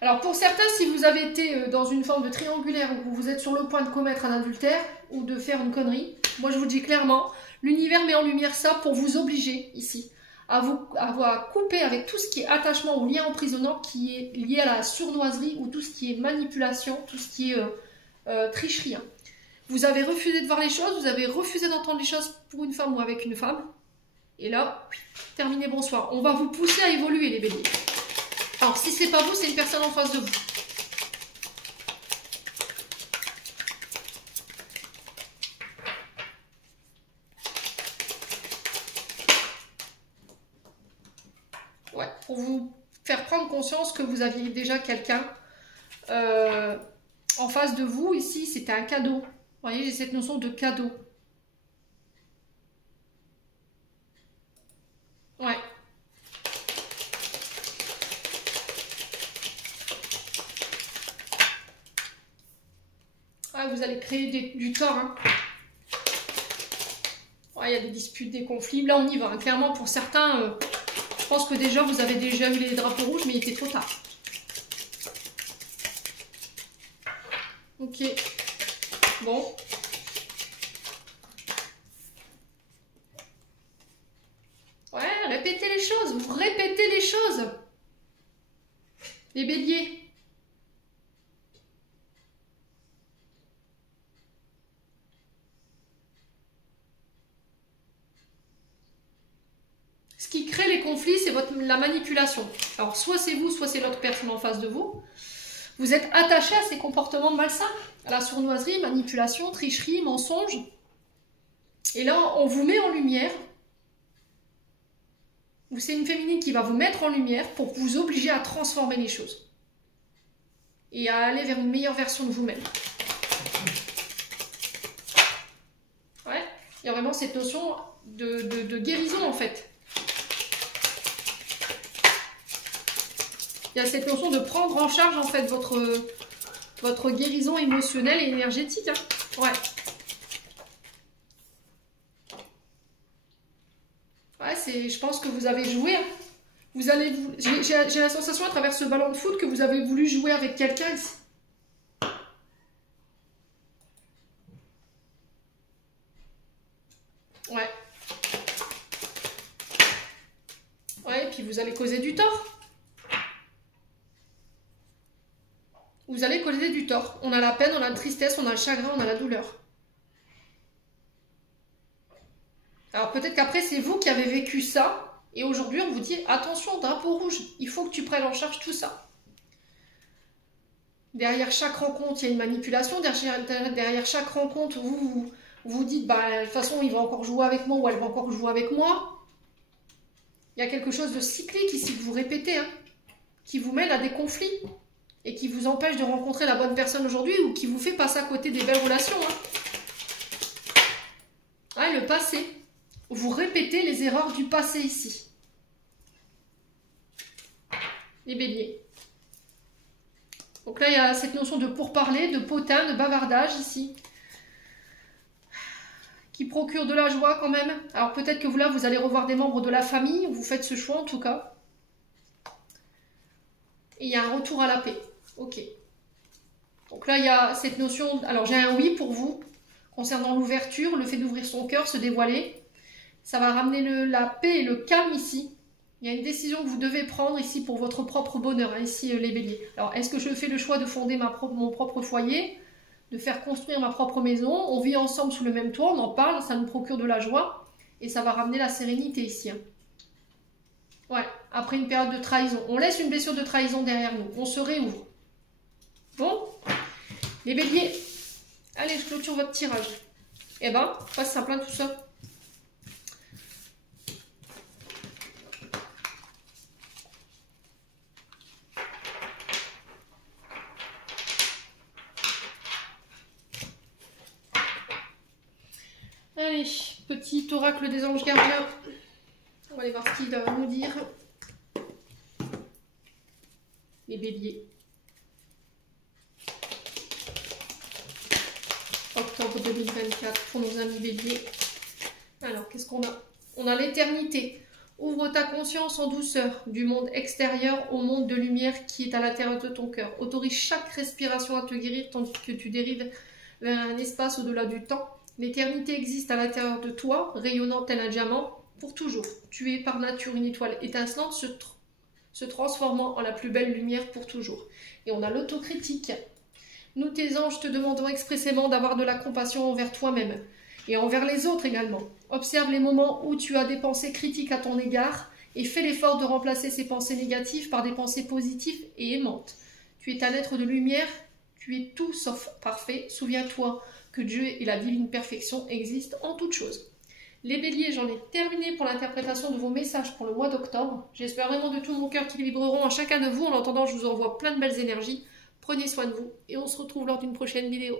Alors pour certains, si vous avez été dans une forme de triangulaire où vous êtes sur le point de commettre un adultère ou de faire une connerie, moi je vous le dis clairement, l'univers met en lumière ça pour vous obliger ici à couper avec tout ce qui est attachement ou lien emprisonnant qui est lié à la sournoiserie ou tout ce qui est manipulation, tout ce qui est tricherie. Hein. Vous avez refusé de voir les choses, vous avez refusé d'entendre les choses pour une femme ou avec une femme. Et là, terminé, bonsoir. On va vous pousser à évoluer les béliers. Alors, si c'est pas vous, c'est une personne en face de vous. Ouais, pour vous faire prendre conscience que vous aviez déjà quelqu'un en face de vous. Ici, c'était un cadeau. Vous voyez, j'ai cette notion de cadeau. Ouais. Vous allez créer du tort. Hein. Ouais, il y a des disputes, des conflits. Là, on y va. Hein. Clairement, pour certains, je pense que déjà, vous avez déjà eu les drapeaux rouges, mais il était trop tard. Ok. Bon. Ouais, répétez les choses. Vous répétez les choses. Les béliers. Ce qui crée les conflits, c'est la manipulation. Alors, soit c'est vous, soit c'est l'autre personne en face de vous. Vous êtes attaché à ces comportements malsains, à la sournoiserie, manipulation, tricherie, mensonge. Et là, on vous met en lumière. C'est une féminine qui va vous mettre en lumière pour vous obliger à transformer les choses. Et à aller vers une meilleure version de vous-même. Ouais, il y a vraiment cette notion de guérison en fait. Il y a cette notion de prendre en charge en fait votre guérison émotionnelle et énergétique. Hein. Ouais. Ouais, je pense que vous avez joué. Hein. J'ai la sensation à travers ce ballon de foot que vous avez voulu jouer avec quelqu'un ici. Ouais. Ouais, et puis vous allez causer du tort. Vous allez causer du tort. On a la peine, on a la tristesse, on a le chagrin, on a la douleur. Alors peut-être qu'après c'est vous qui avez vécu ça Et aujourd'hui, on vous dit, attention, drapeau rouge, il faut que tu prennes en charge tout ça. Derrière chaque rencontre, il y a une manipulation. Derrière chaque rencontre, vous dites, bah, de toute façon, il va encore jouer avec moi ou elle va encore jouer avec moi. Il y a quelque chose de cyclique ici que vous répétez, hein, qui vous mène à des conflits et qui vous empêche de rencontrer la bonne personne aujourd'hui ou qui vous fait passer à côté des belles relations. Hein. Ah, et le passé. Vous répétez les erreurs du passé ici. Les béliers. Donc là, il y a cette notion de pourparler, de potin, de bavardage ici, qui procure de la joie quand même. Alors peut-être que vous allez revoir des membres de la famille, vous faites ce choix en tout cas. Et il y a un retour à la paix. Ok. Donc là, il y a cette notion... Alors j'ai un oui pour vous, concernant l'ouverture, le fait d'ouvrir son cœur, se dévoiler. Ça va ramener la paix et le calme ici. Il y a une décision que vous devez prendre ici pour votre propre bonheur, hein, ici les béliers. Alors, est-ce que je fais le choix de fonder mon propre foyer, de faire construire ma propre maison? On vit ensemble sous le même toit, on en parle, ça nous procure de la joie et ça va ramener la sérénité ici. Hein. Ouais, après une période de trahison. On laisse une blessure de trahison derrière nous, on se réouvre. Bon, les béliers, allez, je clôture votre tirage. Eh ben, pas simple, hein, tout ça. Allez, petit oracle des anges gardiens. On va aller voir ce qu'il va nous dire. Les béliers. Octobre 2024 pour nos amis béliers. Alors, qu'est-ce qu'on a? On a l'éternité. Ouvre ta conscience en douceur du monde extérieur au monde de lumière qui est à l'intérieur de ton cœur. Autorise chaque respiration à te guérir tandis que tu dérives vers un espace au-delà du temps. L'éternité existe à l'intérieur de toi, rayonnant tel un diamant, pour toujours. Tu es par nature une étoile étincelante, se transformant en la plus belle lumière pour toujours. Et on a l'autocritique. Nous, tes anges, te demandons expressément d'avoir de la compassion envers toi-même et envers les autres également. Observe les moments où tu as des pensées critiques à ton égard et fais l'effort de remplacer ces pensées négatives par des pensées positives et aimantes. Tu es un être de lumière, tu es tout sauf parfait. Souviens-toi que Dieu et la divine perfection existent en toutes choses. Les béliers, j'en ai terminé pour l'interprétation de vos messages pour le mois d'octobre. J'espère vraiment de tout mon cœur qu'ils vibreront à chacun de vous. En attendant, je vous envoie plein de belles énergies. Prenez soin de vous et on se retrouve lors d'une prochaine vidéo.